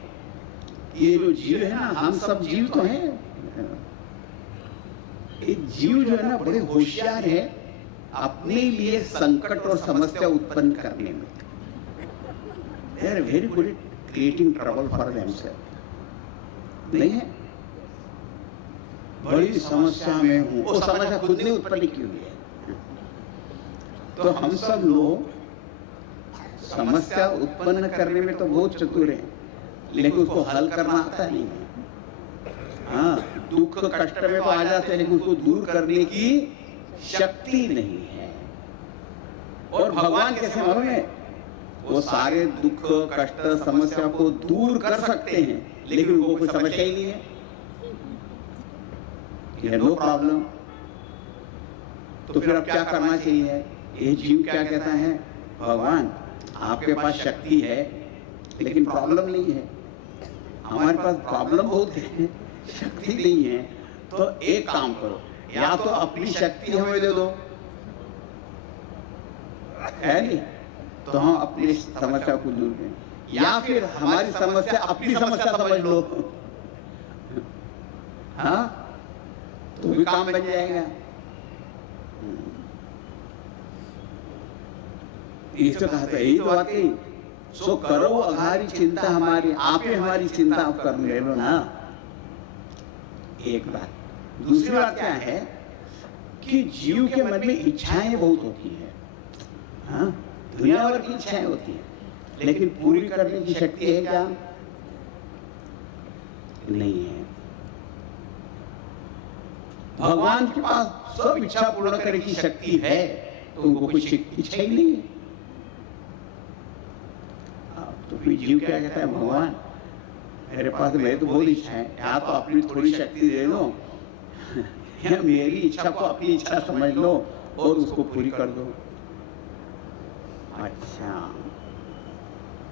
ये जो जीव है ना, हम सब जीव तो हैं, एक जीव जो है ना बड़े होशियार है अपने लिए संकट और समस्या उत्पन्न करने में। They are very good at creating trouble for themselves। नहीं है, बड़ी समस्या में हूं, वो समस्या खुद ने उत्पन्न की हुई है। तो हम सब लोग समस्या उत्पन्न करने में तो बहुत चतुर हैं, लेकिन उसको हल करना आता नहीं है। हाँ, दुख कष्ट में तो आ जाते हैं, लेकिन उसको दूर करने की शक्ति नहीं है। और भगवान कैसे मालूम है, वो सारे दुख कष्ट समस्या को दूर कर सकते हैं, लेकिन उनको कोई समस्या ही नहीं है, नो प्रॉब्लम। तो फिर अब क्या करना चाहिए? ये जीव क्या कहता है, भगवान आपके पास शक्ति है लेकिन प्रॉब्लम नहीं है, हमारे पास प्रॉब्लम बहुत है, शक्ति नहीं है। तो एक काम करो, या तो अपनी शक्ति हमें दे दो, है नहीं, तो हम अपनी समस्या को दूर करें, या फिर हमारी समस्या अपनी समस्या समझ लो। हाँ, तो भी काम बन जाएगा। इसको कहा था, यही तो बात है। सो करो अघारी चिंता हमारी, आप ही हमारी चिंता आप कर ले लो ना। एक बात, दूसरी बात क्या है कि जीव के मन में इच्छाएं बहुत होती है। हाँ, दुनिया भर की इच्छाएं होती है, लेकिन पूरी करने की शक्ति है क्या? नहीं है। भगवान के पास सब इच्छा पूर्ण करने की शक्ति है, तो उनको कुछ इच्छा ही नहीं है। तो फिर जीव क्या कहता है, भगवान मेरे पास मेरी तो बहुत इच्छा है, या तो अपनी थोड़ी शक्ति दे दो या मेरी इच्छा को अपनी इच्छा समझ लो और उसको पूरी कर दो। अच्छा,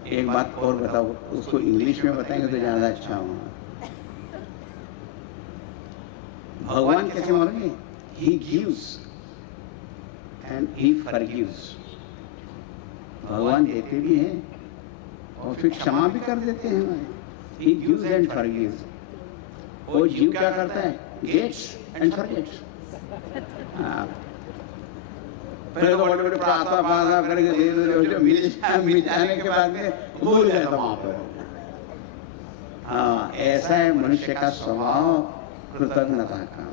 एक बात और बताओ, उसको इंग्लिश में बताएंगे तो ज्यादा अच्छा होगा। भगवान कैसे मानेंगे? He gives and he forgives। भगवान देते भी हैं और फिर क्षमा भी कर देते हैं हमें। He gives and forgives। वो जीव क्या करता है? Gets and forgets। पहले तो बड़े बड़े प्रार्थना करके दे दो, जो मिल जाने के बाद में भूल जाता वहां पर। हाँ, ऐसा है मनुष्य का स्वभाव, कृतज्ञता का।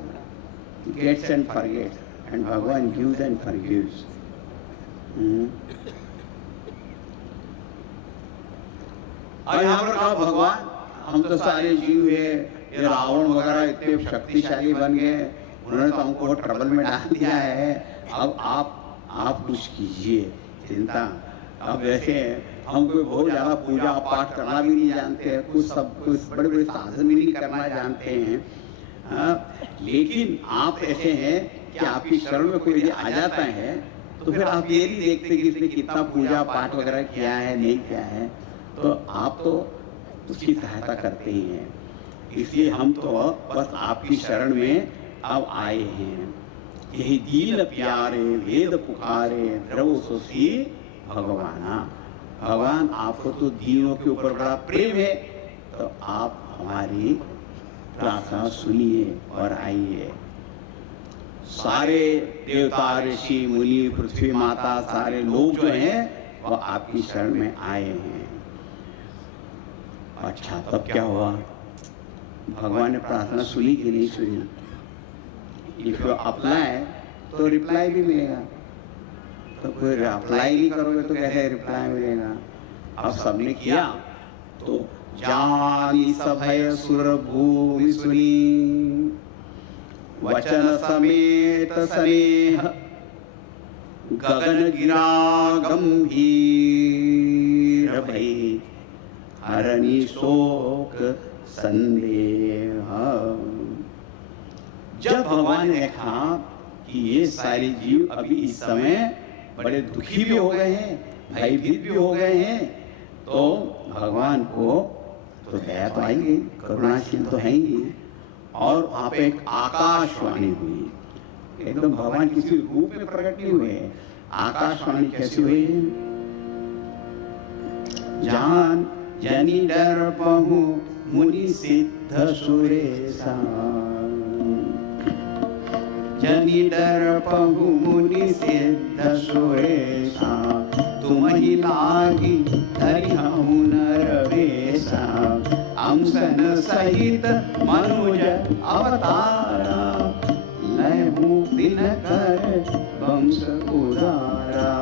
Gets and forgets and भगवान gives and forgives। और यहाँ पर कहा भगवान हम तो सारे जीव है, ये रावण वगैरह इतने शक्तिशाली बन गए, उन्होंने तो हमको ट्रबल में डाल दिया है, अब आप कुछ कीजिए, चिंता। अब वैसे हम कोई बहुत ज्यादा पूजा पाठ करना भी नहीं जानते हैं, कुछ बड़े बड़े साधन भी नहीं करना जानते हैं, लेकिन आप ऐसे हैं कि आपकी शरण में कोई यदि आ जाता है तो फिर आप ये नहीं देखते कि इसने कितना पूजा पाठ वगैरह किया है नहीं किया है, तो आप तो उसकी सहायता करते ही हैं। इसलिए हम तो बस आपकी शरण में अब आए हैं। यही दीन प्यारे वेद पुकारे द्रव सोसी भगवाना। भगवान आपको तो दीनों के ऊपर बड़ा प्रेम है, तो आप हमारी प्रार्थना सुनिए और आइए। सारे देवता ऋषि मुनि पृथ्वी माता सारे लोग जो हैं वो आपकी शरण में आए हैं। अच्छा, तब क्या हुआ? भगवान ने प्रार्थना सुनी कि नहीं सुनी? इफ यू अप्लाई तो रिप्लाई भी मिलेगा, तो कोई अप्लाई नहीं करोगे तो कैसे रिप्लाई मिलेगा? अब सबने किया तो जानी सभय सुर भूमि सुनी, वचन समेत स्नेह गगन गिरा गंभीर भई, हरणी शोक संदेह। जब भगवान ने देखा कि ये सारे जीव अभी इस समय बड़े दुखी भी हो गए हैं, भयभीत भी हो गए हैं, तो भगवान को तो दया तो आई गई, करुणाशील तो है ही। और वहां पे एक आकाशवाणी हुई, एकदम भगवान किसी रूप में प्रकट नहीं हुए। आकाशवाणी कैसी हुई? जान जनी डर पहु मुनि सिद्ध सुरेशा, जनी डर पहु मुनि सिद्ध सुरेशा, तुम ही लागी धरिहु नर वेशा, अंसन सहित मनुज अवतारा, लहु दिनकर वंश उदारा।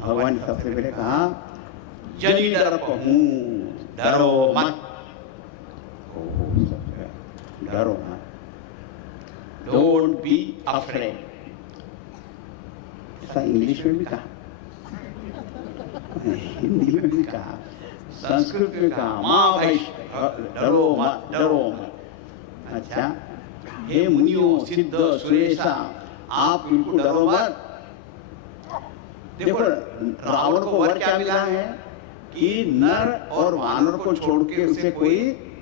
भगवान सबसे पहले कहा जनी डर पहू, डरो मत, डरो मत, डोंट बी अफ्रेड। ऐसा इंग्लिश में भी कहा, हिंदी में भी कहा, संस्कृत में कहा, माँ भाई डरो मत, डरो मत। अच्छा, हे मुनियों सिद्ध सुरेशा, आप बिल्कुल डरो मत। देखो रावण को वर क्या मिला है कि नर और वानर को छोड़ के उसे कोई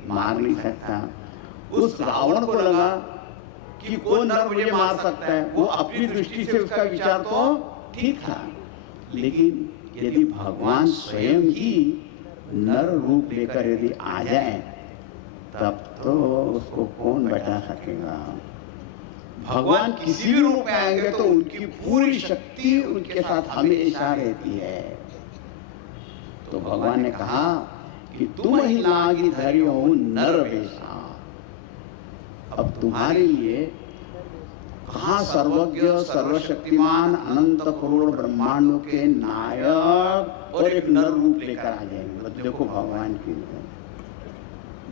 मार नहीं सकता। उस रावण को लगा कि कौन नर मुझे मार सकता है, वो अपनी दृष्टि से उसका विचार तो ठीक था, लेकिन यदि भगवान स्वयं ही नर रूप लेकर यदि आ जाए तब तो उसको कौन बचा सकेगा। भगवान किसी भी रूप में आएंगे तो उनकी पूरी शक्ति उनके साथ हमेशा रहती है। तो भगवान ने कहा कि तुम ही लागी धरियो नर वेशा। अब तुम्हारे लिए कहाँ सर्वज्ञ सर्वशक्तिमान अनंत करोड़ ब्रह्मांडों के नायक और एक नर रूप लेकर आ जाएंगे। देखो भगवान की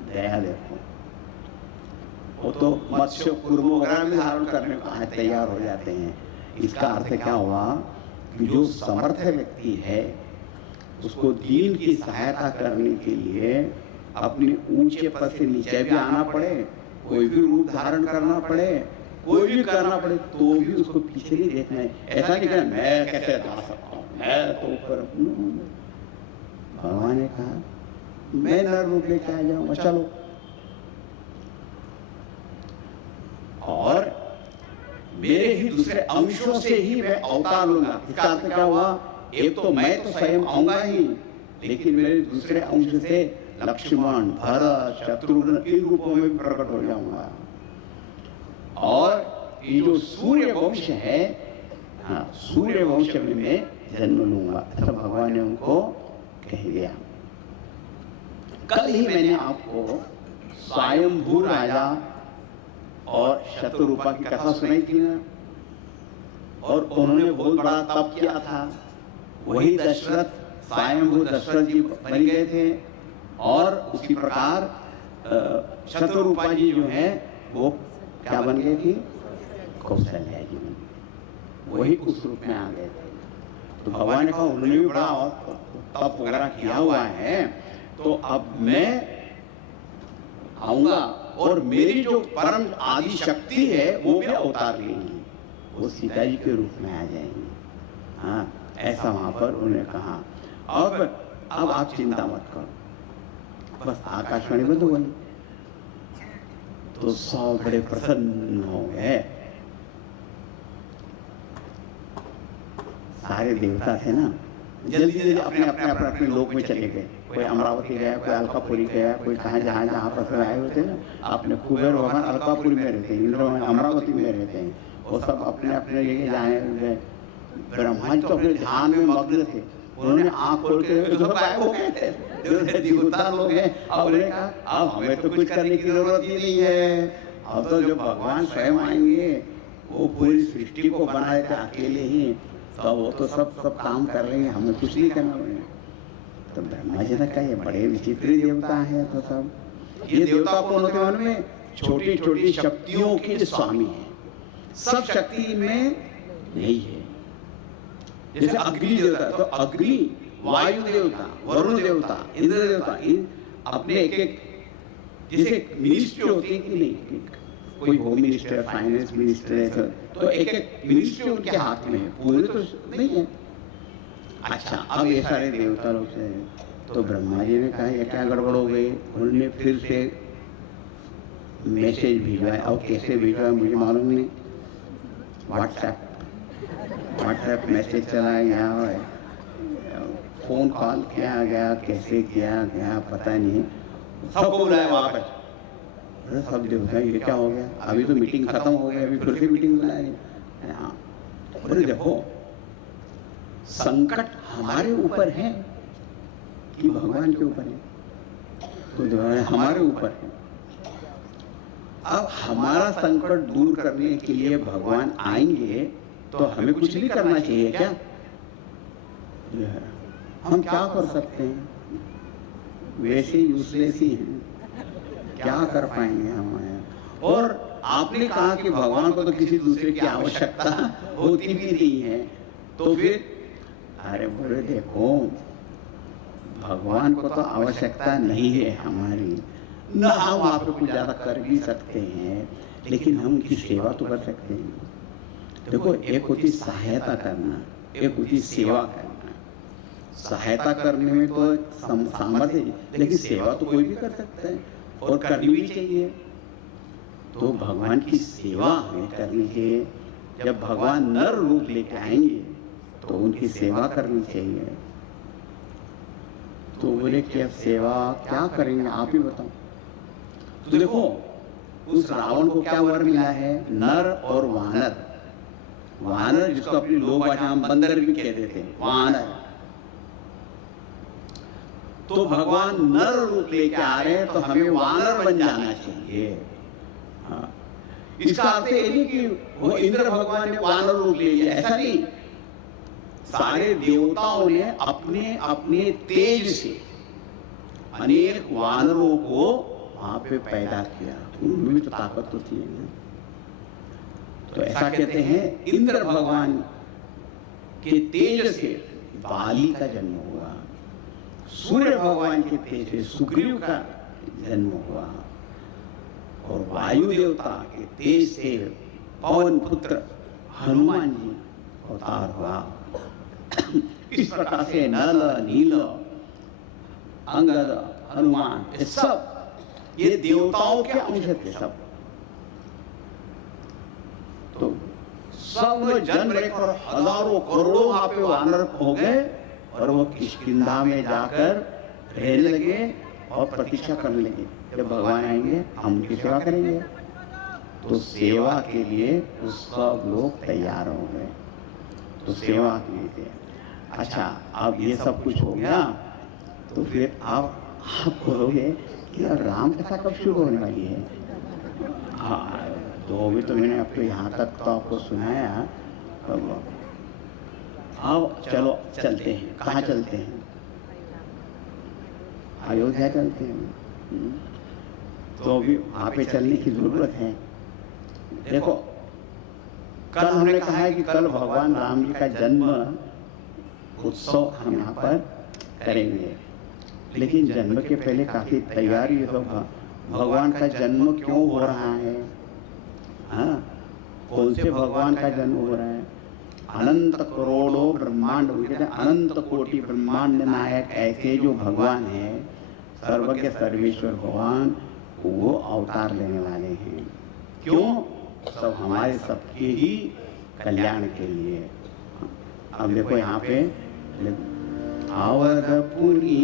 दया देखो। वो तो मत्स्य कूर्म वगैरह भी धारण करने को तैयार हो जाते हैं। इसका अर्थ क्या हुआ कि जो समर्थ व्यक्ति है उसको दीन की सहायता करने के लिए अपने ऊंचे पद से नीचे भी आना पड़े, कोई भी रूप धारण करना पड़े, कोई भी करना पड़े, तो भी उसको पीछे नहीं देखना है। ऐसा नहीं कहना मैं कैसे जा सकता हूँ, मैं तो ऊपर। भगवान ने कहा मैं नर रूप लेके आ जाऊंगा, चलो। और मेरे ही दूसरे अंशों से ही मैं अवतार लूंगा। इसका अर्थ क्या हुआ, एक तो मैं तो स्वयं आऊंगा ही, लेकिन मेरे दूसरे अंश से लक्ष्मण, भरत, शत्रुघ्न इन रूपों में भी प्रकट हो जाऊंगा। और ये जो सूर्य वंश है, हाँ, सूर्य वंश में मैं जन्म लूंगा, ऐसा भगवान ने उनको कह दिया। कल ही मैंने आपको स्वयंभू राजा और शत्रुरूपा की कथा सुनाई थी ना, और उन्होंने बहुत बड़ा तप किया था। वही दशरथ, स्वयंभू दशरथ जी बन गए थे। और उसी प्रकार शत्रुरूपा जी जो है वो क्या बन गए थी, कौशल्या जी बन गए, वही उस रूप में आ गए थे। तो भगवान ने कहा उन्होंने भी बड़ा तप वगैरह किया हुआ है, तो अब मैं आऊंगा और मेरी जो परम आदि शक्ति है वो भी अवतार लेंगी, वो सीता जी के रूप में आ जाएंगी। हाँ, ऐसा वहां पर उन्होंने कहा। अब आप चिंता मत करो। बस आकाशवाणी बंद हो गई तो सब बड़े प्रसन्न हो गए। सारे देवता थे ना, जल्दी जल्दी अपने लोक में चले गए। कोई अमरावती गया, कोई अलकापुरी गया, कोई कहाँ जहाँ पर आए हुए थे ना। अपने कुबेर भगवान अलकापुरी में रहते हैं, इंद्र भगवान अमरावती में रहते हैं। वो सब अपने अपने जगह जाने गए। ब्रह्मा जी तो अपने ध्यान में मग्न थे, उन्होंने आंख खोल के सब गायब हो गए थे। देवता लोग हैं। अब उन्होंने कहा अब हमें तो कुछ करने की जरूरत ही नहीं है, अब तो जो भगवान स्वयं आएंगे, वो पूरी सृष्टि को बनाए थे अकेले ही, तो वो तो सब काम कर लेंगे, हमें कुछ नहीं करना पड़ेगा। तो ब्रह्मा जी ने कहा ये बड़े विचित्र देवता हैं। तो सब ये देवता कौन होते हैं, उनमें छोटी छोटी शक्तियों के स्वामी हैं, सब शक्ति में नहीं है। जैसे अग्नि देवता, तो अग्नि, वायु देवता, वरुण देवता, इंद्र देवता, इन अपने एक एक जैसे मिनिस्ट्री होती है कि नहीं, कोई होम मिनिस्टर, फाइनेंस मिनिस्टर, तो एक एक मिनिस्ट्री उनके हाथ में है, पूरे तो नहीं है। अच्छा, अब ये सारे देवता लोग से, तो ब्रह्मा जी ने कहा ये क्या गड़बड़ हो गई। उन्होंने फिर से मैसेज भिजवाया, और कैसे भिजवाया मुझे मालूम नहीं। व्हाट्सएप मैसेज चलाया गया, फोन कॉल किया गया, कैसे किया गया पता नहीं, सबको बुलाया वापस। सब देवता ये क्या हो गया, अभी तो मीटिंग खत्म हो गई, अभी फिर से मीटिंग बुलाई। बोले देखो संकट हमारे ऊपर है कि भगवान के ऊपर है, तो हमारे ऊपर है। अब हमारा संकट दूर करने के लिए भगवान आएंगे तो हमें कुछ नहीं करना चाहिए क्या? हम क्या कर सकते हैं, वैसे यूजलेस ही हैं, क्या कर पाएंगे हम। और आपने कहा कि भगवान को तो किसी दूसरे की आवश्यकता होती भी नहीं है, तो फिर अरे बोले देखो भगवान को तो आवश्यकता नहीं है हमारी, न हम आप कुछ ज्यादा कर भी सकते हैं, लेकिन हम उनकी सेवा तो कर सकते हैं। देखो एक होती सहायता करना, एक होती सेवा करना। सहायता करने में तो सामर्थ्य है, लेकिन सेवा तो कोई भी कर सकता है और करनी भी चाहिए। तो भगवान की सेवा हमें करनी चाहिए। जब भगवान नर रूप लेके आएंगे तो उनकी सेवा करनी चाहिए। तो बोले कि अब सेवा क्या करेंगे, आप ही बताओ। तो देखो उस रावण को क्या वर मिला है, नर और वानर। वानर जिसको अपनी लोक भाषा में बंदर भी कह देते हैं, वानर। तो भगवान नर रूप लेके आ रहे हैं तो हमें वानर बन जाना चाहिए। हाँ। इसका अर्थ ये नहीं कि वो इंद्र भगवान ने वानर रूप ले लिया, ऐसा नहीं। सारे देवताओं ने अपने अपने तेज से अनेक वानरों को वहां पे पैदा किया, उनमें भी तो ताकत होती है ना। तो ऐसा कहते हैं इंद्र भगवान के तेज से बाली का जन्म हुआ, सूर्य भगवान के तेज से सुग्रीव का जन्म हुआ, और वायु देवता के तेज से पवन पुत्र हनुमान जी अवतार हुआ। इस प्रकार से नल, नील, अंगद, हनुमान, ये सब ये देवताओं के अंश थे सब। तो सब जन्म लेकर हजारों करोड़ों वहां पे वानर हो गए, और वो किष्किंधा में जाकर रहने लगे और प्रतीक्षा करने लगे, जब भगवान आएंगे हम उनकी सेवा करेंगे। तो सेवा के लिए तो सब लोग तैयार हो गए, तो सेवा के लिए। अच्छा, अब ये सब कुछ हो गया, तो फिर आप कहोगे कि राम कथा कब शुरू होने वाली है? हाँ, तो अभी तो मैंने आपको यहाँ तक तो आपको सुनाया। अब चलो चलते हैं, कहाँ चलते हैं? अयोध्या चलते हैं। तो अभी वहाँ पे चलने की जरूरत है। देखो, कल हमने कहा है कि कल भगवान राम जी का जन्म उत्सव हम यहाँ पर करेंगे, लेकिन जन्म के पहले काफी तैयारी हो। भगवान का जन्म क्यों हो रहा है? हाँ, कौन से भगवान का जन्म हो रहा है? अनंत करोड़ों ब्रह्मांड, अनंत कोटि ब्रह्मांड नायक ऐसे जो भगवान है, सर्वज्ञ सर्वेश्वर भगवान, वो अवतार लेने वाले हैं। क्यों? सब हमारे सबके ही कल्याण के लिए। अब देखो यहाँ पे अवधपुरी,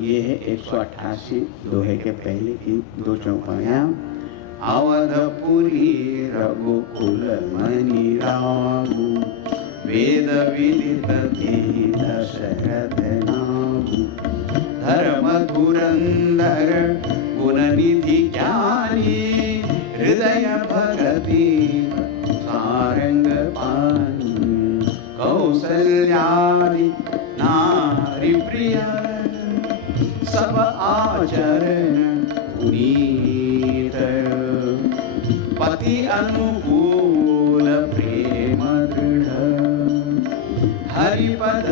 ये है 188 दोहे के पहले की 2 चौपाइयां। अवधपुरी रघुकुल मणि रामु, वेद विदित देहि दशरथ नामु, धर्म धुरंधर गुण निधि ज्ञानी, हृदय भगति सारंग पानी, कौसल्यादि नारी प्रिय, सब आचरण पुनीत, पति अनुकूल प्रेम दृढ़, हरिपद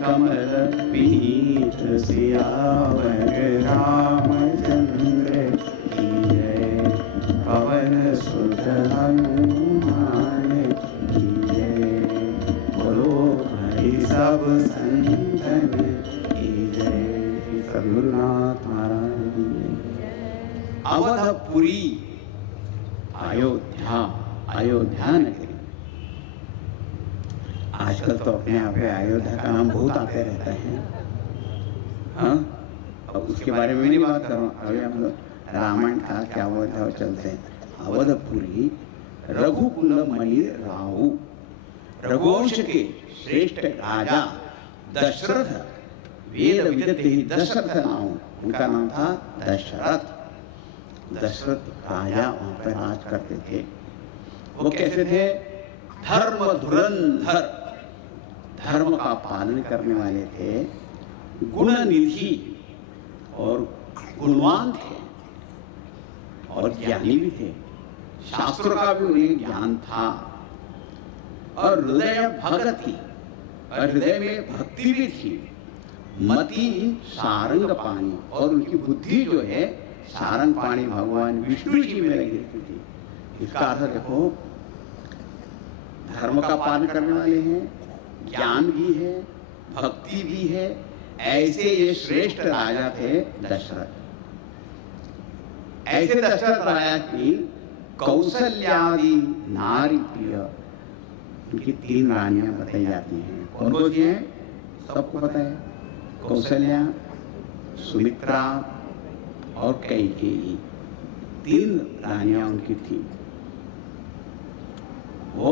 कमल पीठ, सियावर रामचंद्र की जय, पवन सुत हनुमान की जय, बोलो हरि सब संतन की जय। सद्गुरुनाथ महाराज की जय। अवधपुरी, अयोध्या, अयोध्या नगरी। आजकल तो अपने यहाँ पे अयोध्या का नाम बहुत आते रहता है। हाँ, अब उसके बारे में नहीं बात कर रहा हूँ, अभी हम लोग रामायण का क्या हुआ था चलते हैं। अवधपुरी रघुकुल मणि राहु, रघुवंश के श्रेष्ठ राजा दशरथ, वेद विदित ही दशरथ नाम, उनका नाम था दशरथ। दशरथ राजा वहां पर राज करते थे। वो कैसे थे? धर्म धुरंधर, धर्म का पालन करने वाले थे, गुण निधि और गुणवान थे, और ज्ञानी भी थे, शास्त्रों का भी उन्हें ज्ञान था, और हृदय भगति, और हृदय में भक्ति भी थी, मति सारंग पानी, और उनकी बुद्धि जो है सारंग पानी भगवान विष्णु जी में लगी रहती थी। इसका अर्थ देखो, धर्म का पालन करने वाले हैं, ज्ञान भी है, भक्ति भी है, ऐसे ये श्रेष्ठ राजा थे दशरथ। ऐसे दशरथ राजा की कौशल्यादि नारी प्रिय, उनकी 3 रानियां बताई जाती हैं। कौन कौन सी हैं? सबको पता है। कौशल्या, सुमित्रा और कैकेयी, 3 रानियां उनकी थी। वो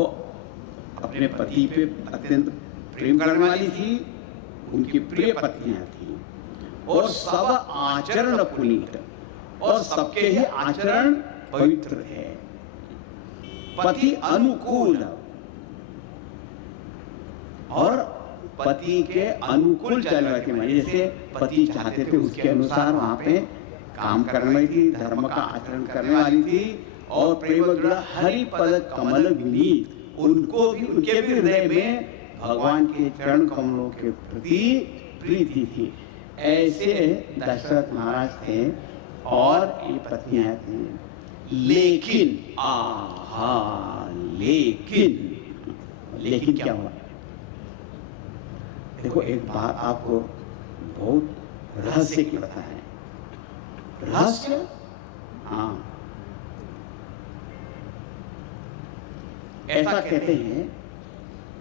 अपने पति पे अत्यंत प्रेम करने वाली थी, उनकी प्रिय पत्नियां थी, और सब आचरण पुनीत, और सबके ही आचरण पवित्र थे। पति अनुकूल और पति के अनुकूल चल रही थी, माने जैसे पति चाहते थे उसके अनुसार वहां पे काम करने वाली थी, धर्म का आचरण करने वाली थी। और प्रेम हरिपद कमल विनीत, उनको भी, उनके भी हृदय में भगवान के चरण कमलों के प्रति प्रीति थी। ऐसे दशरथ महाराज थे और ये पत्नियां थी। लेकिन लेकिन क्या हुआ? देखो, एक बात आपको बहुत रहस्य की पता है। रहस्य, हाँ, ऐसा कहते हैं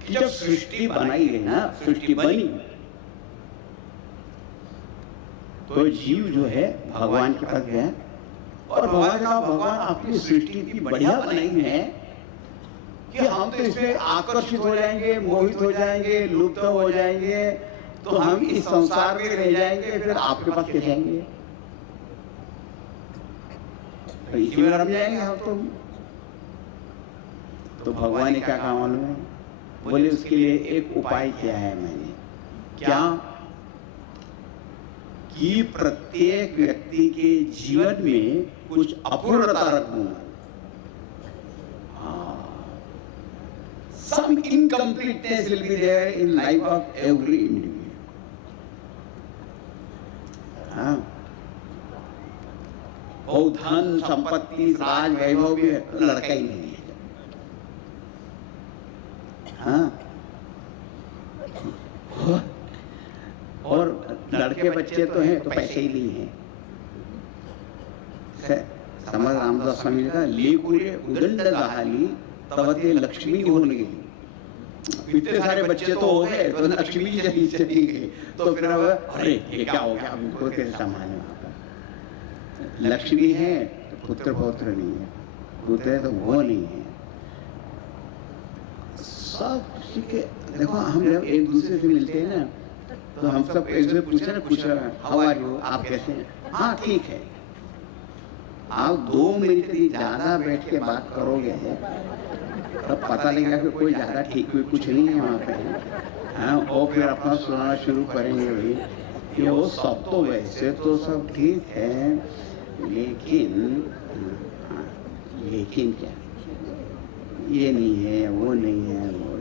कि जब सृष्टि बनाई गई ना, सृष्टि बनी, तो जीव जो है भगवान के पास गया और भगवान आपकी सृष्टि इतनी बढ़िया बनाई है कि हम तो इसमें आकर्षित हो जाएंगे, मोहित हो जाएंगे, लुप्त हो जाएंगे, तो हम इस संसार में रह जाएंगे, फिर आपके पास कैसे जाएंगे? तो इसी में रम जाएंगे हम। तो भगवान ने क्या कहा मालूम है? बोले उसके लिए एक उपाय किया है मैंने। क्या? कि प्रत्येक व्यक्ति के जीवन में कुछ अपूर्णता रख दूंगा। Some incompleteness will be there in life of every individual. हाँ, वो धन संपत्ति राज वैभव भी लड़का ही नहीं है। हाँ, और लड़के बच्चे तो हैं तो पैसे ही नहीं है। समझ रामदास स्वामी ने कहा, लेकुरे उदंड गहाली तब ते लक्ष्मी होने गई। इतने सारे बच्चे तो हो गए तो लक्ष्मी चली गई, तो फिर अरे ये क्या हो गया, अब इनको कैसे संभालना? लक्ष्मी है तो पुत्र पौत्र नहीं है, पुत्र है तो वो नहीं है। सब के देखो, हम जब एक दूसरे से मिलते हैं ना, तो हम सब एक दूसरे पूछे ना, पूछ रहे हैं हाउ आर यू, आप कैसे हैं? हाँ ठीक है। आप 2 मिनट ज्यादा बैठ के बात करोगे तब पता लगेगा कि कोई ज्यादा ठीक हुई कुछ नहीं है वहाँ पे। हाँ, और फिर अपना सुनाना शुरू करेंगे भाई कि वो सब तो वैसे तो सब ठीक है, लेकिन क्या, ये नहीं है, वो नहीं है, वो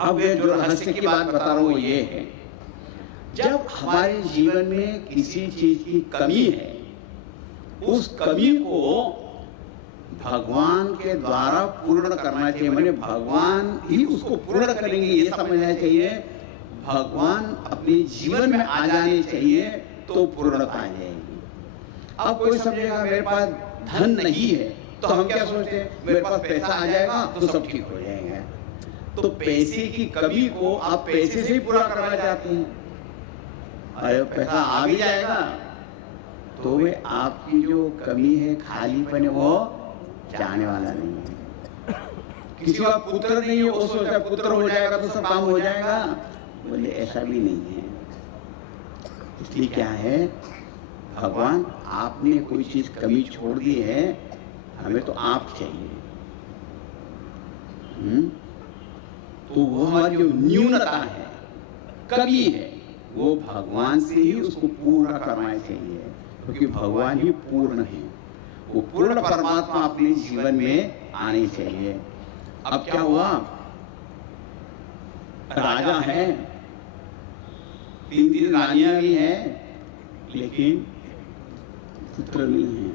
अब ये जो रहस्य की बात बता रहा हूं वो ये है, जब हमारे जीवन में किसी चीज की कमी है, उस कमी को भगवान के द्वारा पूर्ण करना चाहिए। मैंने भगवान ही उसको पूर्ण करेंगे ये समझना चाहिए। भगवान अपने जीवन में आ जाने चाहिए तो पूर्णता आ जाएगी। अब कोई समझेगा मेरे पास धन नहीं है, तो हम क्या सोचते हैं, मेरे पास पैसा आ जाएगा तो सब ठीक हो जाएगा। तो पैसे की कमी को आप पैसे से ही पूरा करना चाहते हैं। अरे पैसा आ भी जाएगा तो वे आपकी जो कमी है, खालीपन है, वो जाने वाला नहीं है। किसी का पुत्र नहीं है, वो सोचता पुत्र हो जाएगा तो सब काम हो जाएगा, बोले ऐसा भी नहीं है। इसलिए क्या है, भगवान आपने कोई चीज कमी छोड़ दी है, हमें तो आप चाहिए। तो वो हमारी जो न्यूनता है, कमी है, वो भगवान से ही उसको पूर्ण करना चाहिए, क्योंकि भगवान ही पूर्ण है। वो पूर्ण परमात्मा अपने जीवन में आनी चाहिए। अब क्या हुआ, राजा है, 3 रानियां भी हैं, लेकिन पुत्र नहीं है।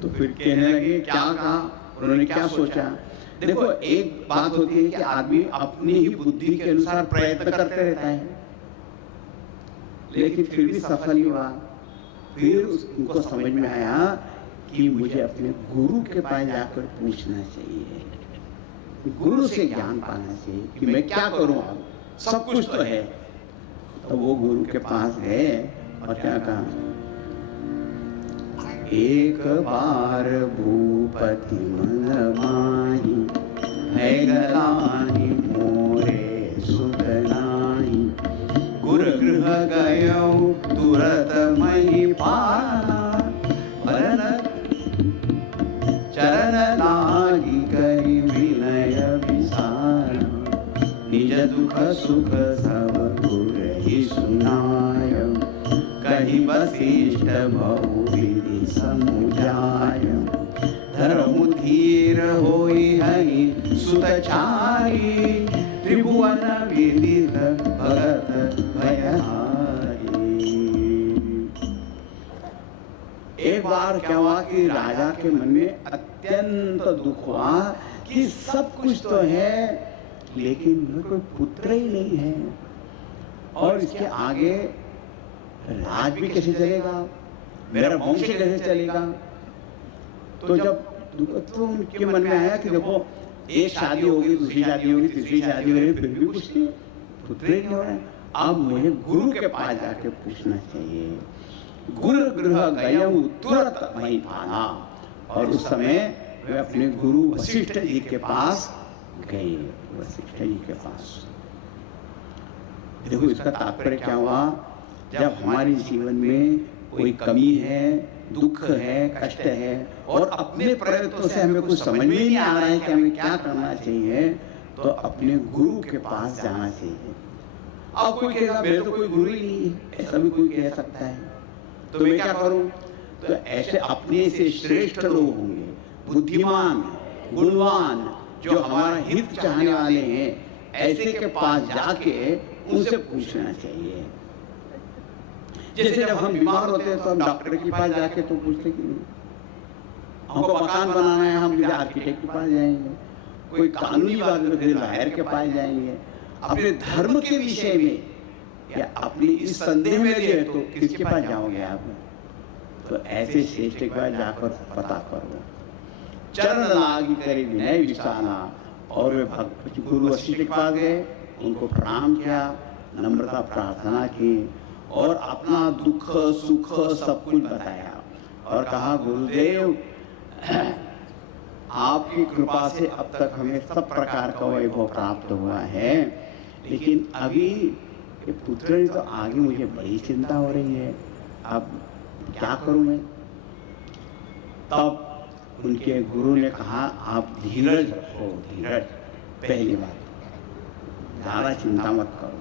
तो फिर कहने लगे, क्या कहा उन्होंने, क्या सोचा? देखो, एक बात होती है कि आदमी अपनी ही बुद्धि के अनुसार प्रयत्न करते रहता है, लेकिन फिर भी सफल नहीं हुआ। फिर उनको समझ में आया कि मुझे अपने गुरु के पास जाकर पूछना चाहिए, गुरु से ज्ञान पाना चाहिए कि मैं क्या करूं, अब सब कुछ तो है। तो वो गुरु के पास गए और क्या कहा, एक बार भूपति मन माही, है गलानी मोरे सुख नाही, गुरु गृह गयो तुरत मही पाना, चरण लागी करी विनय विसारा। सुख सब गुर ही सुनाय, कहीं वशिष्ठ बहुविधि समुझाय, धर्म धीर होई हरि सुतचारी, त्रिभुवन विदित भगत भयहारी। एक बार क्या हुआ कि राजा के मन में अत्यंत दुख हुआ कि सब कुछ तो है लेकिन मेरे कोई पुत्र ही नहीं है, और इसके आगे राज भी कैसे चलेगा, मेरा वंश कैसे चलेगा। तो जब तो उनके मन में आया कि देखो एक शादी होगी, दूसरी शादी होगी, तीसरी शादी होगी, फिर भी कुछ नहीं, पुत्र ही नहीं हो रहा है। अब मुझे गुरु के पास जाके पूछना चाहिए। गुरु गृह गयऊ तुरंत वहीं पाना, और उस समय वे अपने गुरु वशिष्ठ जी के पास गए। वशिष्ठ जी के पास देखो इसका तात्पर्य क्या हुआ, जब हमारे जीवन में कोई कमी है, दुख है, कष्ट है, और अपने प्रयत्नों से हमें कुछ समझ में नहीं आ रहा है कि हमें क्या करना चाहिए, तो अपने गुरु के पास जाना चाहिए। अब कोई कहेगा मेरे तो कोई गुरु ही नहीं है, ऐसा भी कोई कह सकता है, तो मैं क्या करूं। तो ऐसे अपने से श्रेष्ठ लोग होंगे, बुद्धिमान, गुणवान, जो हमारा हित चाहने वाले हैं, ऐसे के पास जाके उनसे पूछना चाहिए। जैसे जब हम बीमार होते हैं तो हम डॉक्टर के पास जाके तो पूछते कि हमको मकान बनाना है, हम आर्किटेक्ट के पास जाएंगे, कोई कानूनी बात में फिर लॉयर के पास जाएंगे, अपने धर्म के विषय में या अपनी इस संदेह में रहे तो किसके पास जाओगे आप। तो ऐसे श्रेष्ठ के पास जाकर पता करो। चरण लागी करे विनय विसाना, और वे भक्त गुरु वशिष्ठ के पास गए, उनको प्रणाम किया, नम्रता प्रार्थना की, और अपना दुख सुख सब कुछ बताया, और कहा गुरुदेव आपकी कृपा से अब तक हमें सब प्रकार का वैभव प्राप्त हुआ है, लेकिन अभी ये पुत्र ने तो आगे मुझे बड़ी चिंता हो रही है, अब क्या करूं मैं। तब उनके गुरु ने कहा आप धीरज रखो, धीरज पहली बात, ज्यादा चिंता मत करो,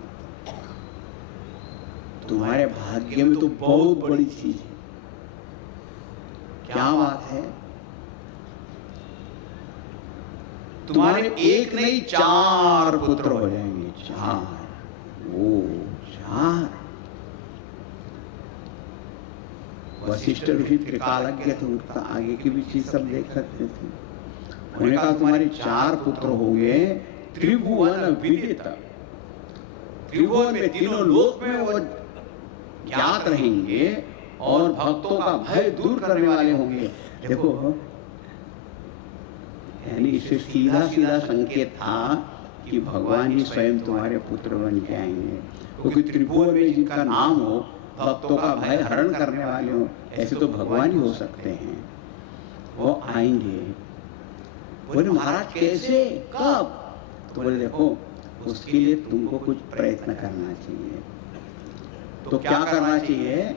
तुम्हारे भाग्य में तो बहुत बड़ी चीज है। क्या बात है, तुम्हारे एक नहीं 4 पुत्र हो जाएंगे, 4। ओ 4। वशिष्ठ ऋषि त्रिकालज्ञ थे, उनका आगे की भी चीज सब देख सकते थे। उन्होंने कहा तुम्हारे 4 पुत्र होंगे, त्रिभुवन विदित, त्रिभुवन में तीनों लोक में वो ज्ञात रहेंगे, और भक्तों का भय दूर करने वाले होंगे। देखो यानी इससे सीधा सीधा संकेत था कि भगवान ही स्वयं तुम्हारे पुत्र बन के आएंगे, क्योंकि त्रिभुवन में जिनका नाम हो, भक्तों का भय हरण करने वाले हो, ऐसे तो भगवान ही हो सकते हैं, वो आएंगे। बोले महाराज कैसे, कब। तो बोले देखो उसके लिए तुमको कुछ प्रयत्न करना चाहिए। तो क्या करना चाहिए,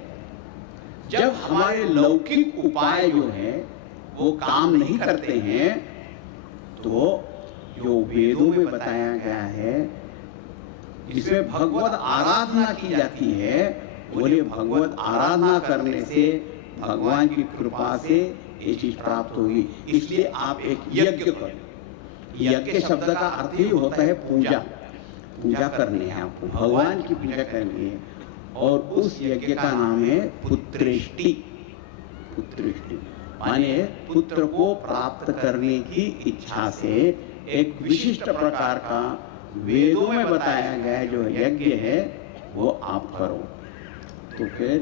जब हमारे लौकिक उपाय जो है वो काम नहीं करते हैं, तो जो वेदों में बताया गया है जिसमें भगवत आराधना की जाती है, बोले भगवत आराधना करने से भगवान की कृपा से ये चीज प्राप्त होगी। इसलिए आप एक यज्ञ करो। यज्ञ शब्द का अर्थ ही होता है पूजा, पूजा करनी है आपको, भगवान की पूजा करनी है, और उस यज्ञ का नाम है पुत्रेष्टि। पुत्रेष्टि माने पुत्र को प्राप्त करने की इच्छा से एक विशिष्ट प्रकार का वेदों में बताया गया जो यज्ञ है वो आप करो। तो फिर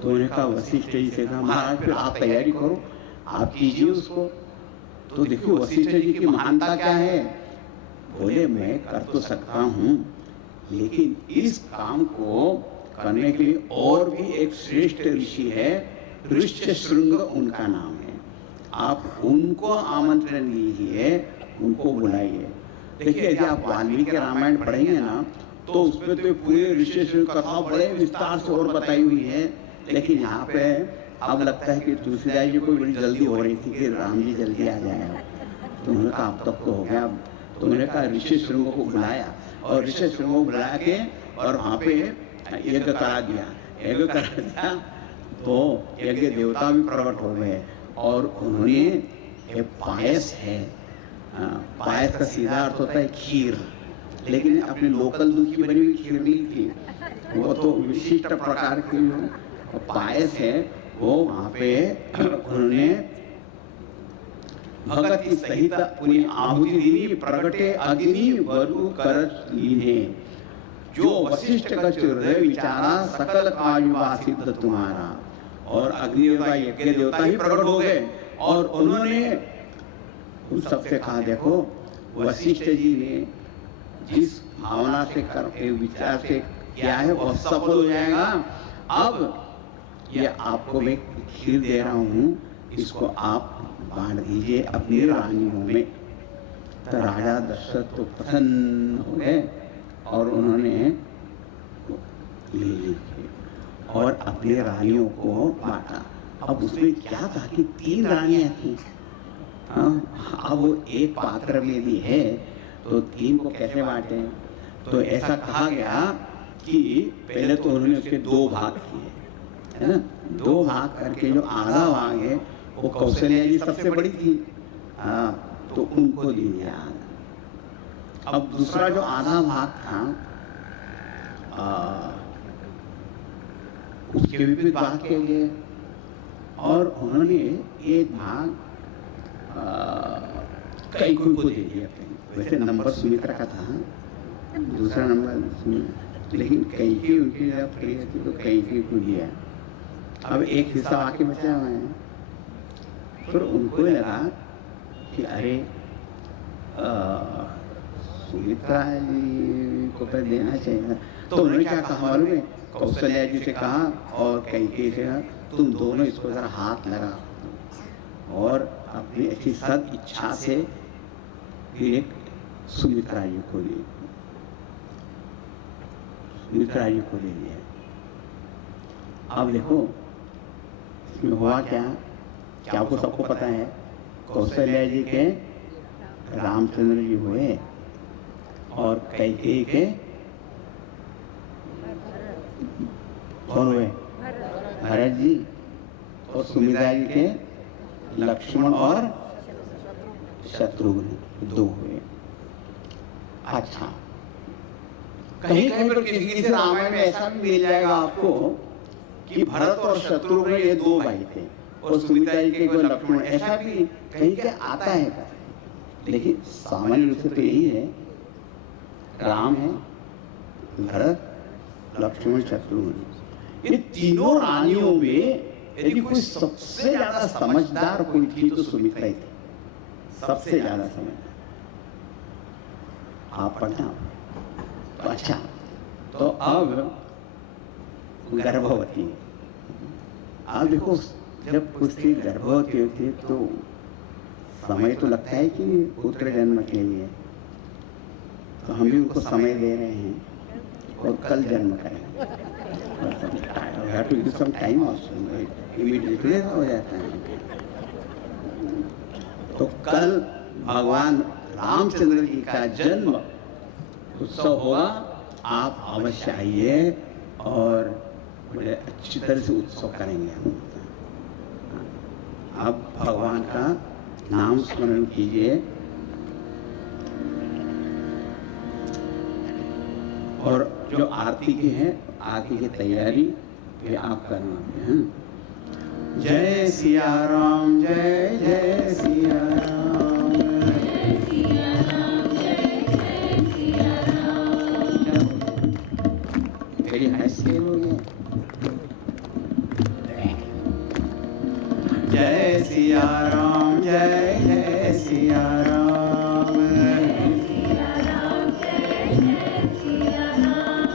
तो उन्होंने कहा वशिष्ठ जी से कहा महाराज फिर आप तैयारी करो, आप कीजिए उसको। तो देखिए वशिष्ठ जी की महानता क्या है, बोले मैं कर तो सकता हूं, लेकिन इस काम को करने के लिए और भी एक श्रेष्ठ ऋषि है, ऋष्यशृंग उनका नाम है, आप उनको आमंत्रण दीजिए, उनको बुलाइए। देखिए यदि आप वाल्मीकि रामायण पढ़ेंगे ना तो उसमें तो पूरे ऋष्यशृंग कथा बड़े विस्तार से और बताई हुई है, लेकिन यहाँ पे अब लगता है कि तुलसीदास जी को बड़ी जल्दी हो रही थी कि राम जी जल्दी आ जाए। तो उन्होंने कहा अब तक तो हो गया। तो उन्होंने कहा ऋषिशृंग को बुलाया, और ऋषि को बुला के और वहाँ पे यज्ञ करा दिया। यज्ञ करा दिया तो यज्ञ देवता भी प्रकट हो गए और उन्होंने ये पायस है, पायस का सीधा अर्थ होता है खीर, लेकिन अपने लोकल दूध की बनी हुई खीर नहीं थी, वो तो विशिष्ट प्रकार की जो पायस है वो वहाँ पे उन्होंने भगति सहित पुनी आहुति दीनी प्रगटे अग्नि वरु कर लीने, जो वशिष्ठ का हृदय विचारा सकल कायुवा सिद्ध तुम्हारा। और अग्नि देवता यज्ञ देवता ही प्रकट हो गए और उन्होंने उन सबसे कहा देखो वशिष्ठ जी ने जिस भावना से कर विचार से किया है वह सफल हो जाएगा। अब ये आपको मैं खीर दे रहा हूँ, इसको आप बांट दीजिए अपनी रानियों में। तो राजा दशरथ तो प्रसन्न हो गए और उन्होंने ले ली और अपनी रानियों को बांटा। अब उसमें क्या था कि 3 रानियां थी, अब वो एक पात्र में भी है तो 3 को कैसे बांटे। तो ऐसा कहा गया कि पहले तो उन्होंने उसके 2 भाग किए, है ना, 2 भाग करके जो आधा भाग है वो कौशल्या जी सबसे बड़ी थी, तो उनको दे दिया। अब दूसरा जो आधा भाग था उसके विपरीत भाग के लिए और उन्होंने एक भाग कैकेयी को दे दिया। वैसे नंबर सुमित्रा का था, दूसरा नंबर, लेकिन कैकेयी उनकी जब प्रिय थी तो कैकेयी को दिया। अब एक हिस्सा आके बचा हुआ है, फिर उनको लगा कि अरे सुमित्रा जी को तो देना चाहिए। तो उन्होंने क्या कहा मालूम है, कौशल्या जी से कहा और कैकेयी से कहा तुम दोनों इसको जरा हाथ लगा और अपनी ऐसी सद इच्छा से एक सुमित्रा जी को ले, सुमित्रा जी को ले लिया। अब देखो इसमें हुआ क्या, क्या आपको सबको पता है, कौशल्या जी के रामचंद्र जी हुए और कैकेयी के कौन हुए, भरत जी, और सुमित्रा जी के लक्ष्मण और शत्रुघ्न 2 हुए। अच्छा, कहीं कहीं पर किसी रामायण में ऐसा भी मिल जाएगा आपको कि भरत और शत्रुघ्न ये 2 भाई थे और सुमित्रा जी के कोई लक्ष्मण, ऐसा भी कहीं के आता है। लेकिन सामान्य रूप से तो यही है, राम है, भरत, लक्ष्मण, शत्रुघ्न। ये तीनों रानियों में यदि कोई सबसे ज्यादा समझदार कोई थी तो सुमित्रा ही थी, सबसे ज्यादा समझदार। आप पढ़ना। अच्छा, तो अब गर्भवती, आप देखो जब कुछ स्त्री गर्भवती होती है तो समय तो लगता है कि पुत्र जन्म के लिए, तो हम भी उनको समय दे रहे हैं और कल जन्म करेंगे। टाइम इमीडिएटली हो जाता है। तो कल भगवान रामचंद्र जी का जन्म उत्सव होगा, आप अवश्य आइए और बड़े अच्छी तरह से उत्सव करेंगे हम। आप भगवान का नाम स्मरण कीजिए और जो आरती की है, आरती की तैयारी भी आप करना है। जय सिया राम, जय जय सिया राम, जय सिया राम, जय जय सिया राम। मेरी हैसियत हो गया। जय सिया राम, जय जय सिया राम,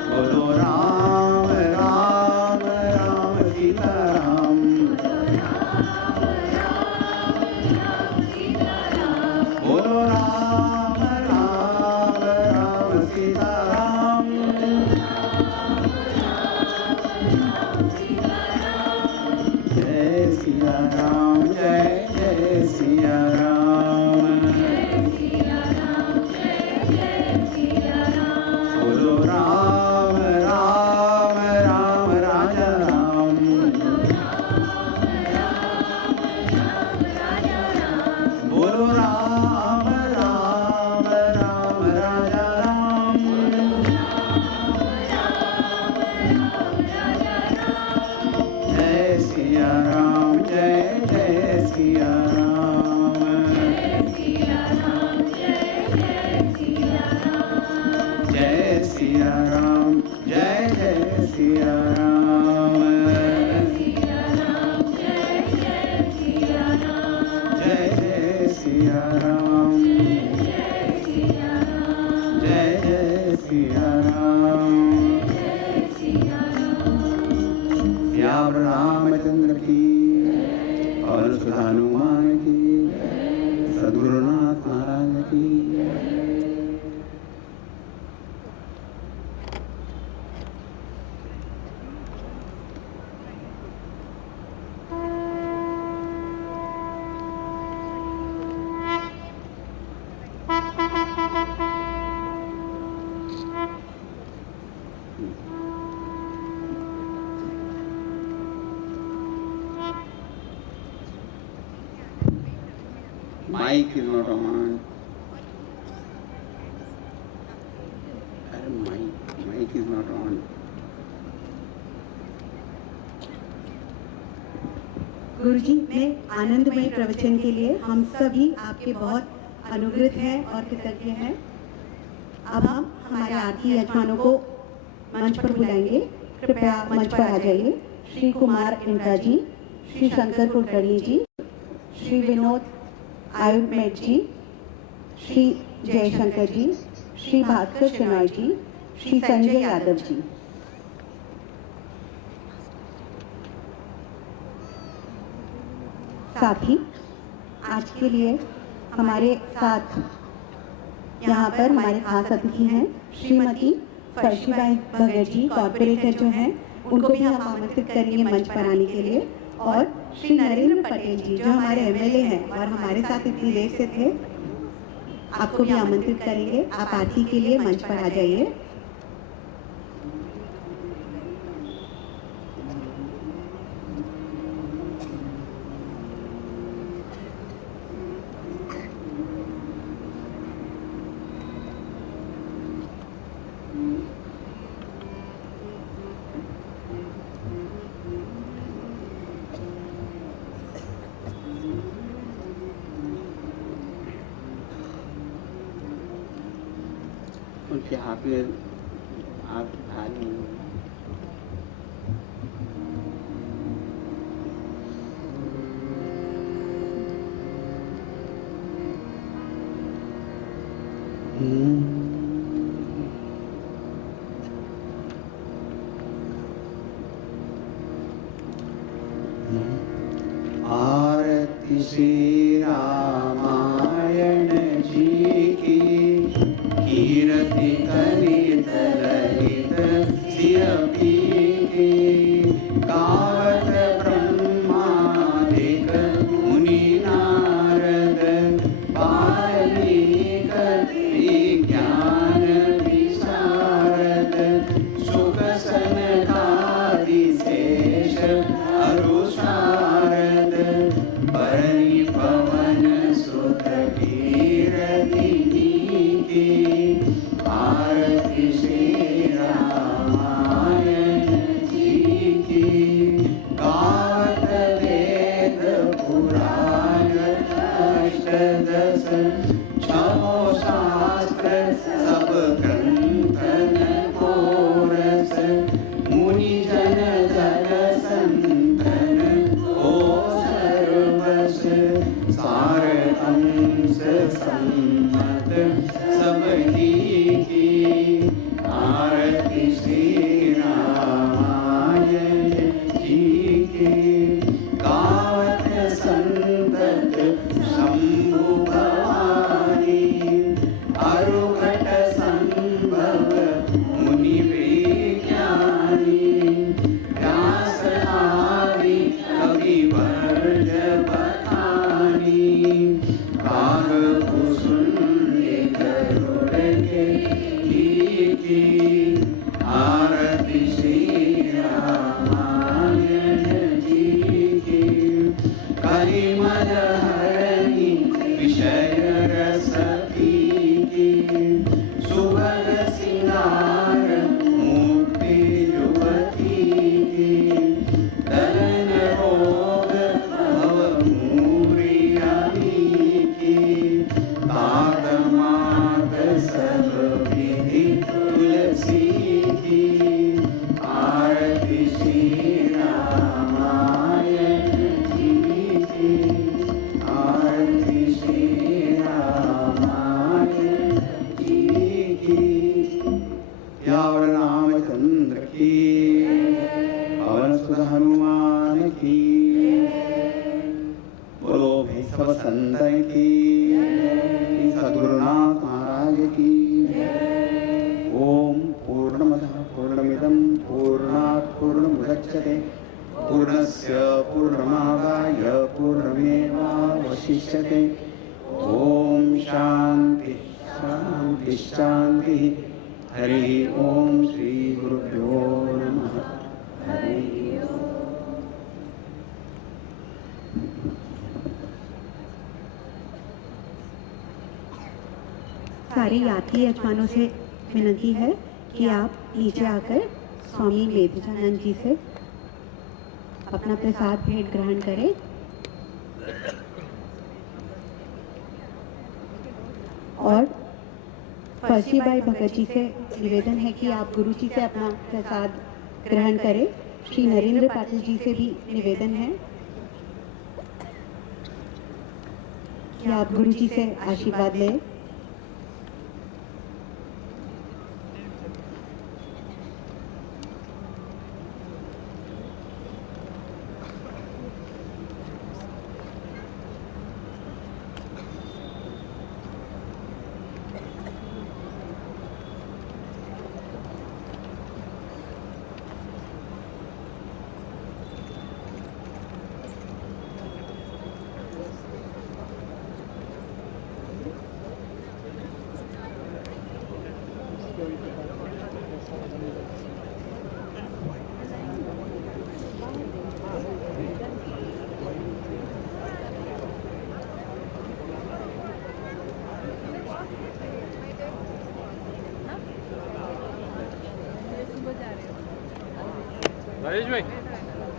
बोलो राम राम राम सीता राम, सिया राम, जय जय सिया राम, जय जय सिया राम, जय जय सिया राम, जय जय सिया राम, श्याम रामचंद्र की और सुधा हनुमान की, सद्गुरुनाथ महाराज की। Mic is not on. Mic is not on. गुरुजी में आनंदमय प्रवचन के लिए हम सभी आपके बहुत अनुग्रहित हैं और कृतज्ञ हैं। अब हम हमारे आरती यजमानों को मंच पर बुलाएंगे। कृपया मंच पर आ जाइए। श्री कुमार इंद्रा जी, श्री शंकर कुलकर्णी जी, श्री विनोद आयुर्मेट जी, श्री जयशंकर जी, श्री भास्कर शनॉय जी, श्री संजय यादव जी। साथ ही आज के लिए हमारे साथ यहाँ पर हमारे खास अतिथि हैं श्रीमती फर्शीबाई भगत जी, कॉर्पोरेटर जो हैं, उनको भी हम आमंत्रित करेंगे मंच पर आने के लिए। और श्री नरेंद्र पटेल जी जो हमारे एमएलए हैं और हमारे साथ इतनी देर से थे, आपको भी आमंत्रित करेंगे। आप आरती के लिए मंच पर आ जाइए। उनके हाथ में आप भारी आरती श्री रामायण जी की, कीर्ति कलित ललित सिय पीके, गावत ब्रह्मादिक मुनि नारद, बाल्मीक विज्ञान विशारद, सुख सनकादि शेष अरु शारद, परिपव की, पवन सुत हनुमान की, बोलो भाई सब संतन की, सद्गुरुनाथ महाराज की। ओम पूर्णमदः पूर्णमिदं पूर्णात् पूर्णमुदच्यते पूर्णस्य पूर्णमादाय पूर्णमेवावशिष्यते। ओम शांति शांति शांति। हरि ओम श्री गुरुभ्यो नमः। हरि ओम। सारे यात्री यजमानों से विनती है कि आप नीचे आकर स्वामी वेदानंद जी से अपना प्रसाद भेंट ग्रहण करें। और फर्शीबाई भगत जी से निवेदन है कि आप गुरु जी से अपना प्रसाद ग्रहण करें। श्री नरेंद्र पाटिल जी से भी निवेदन है कि आप गुरु जी से आशीर्वाद लें।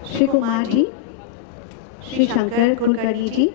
श्री कुमार जी, श्री शंकर कुलकर्णी जी,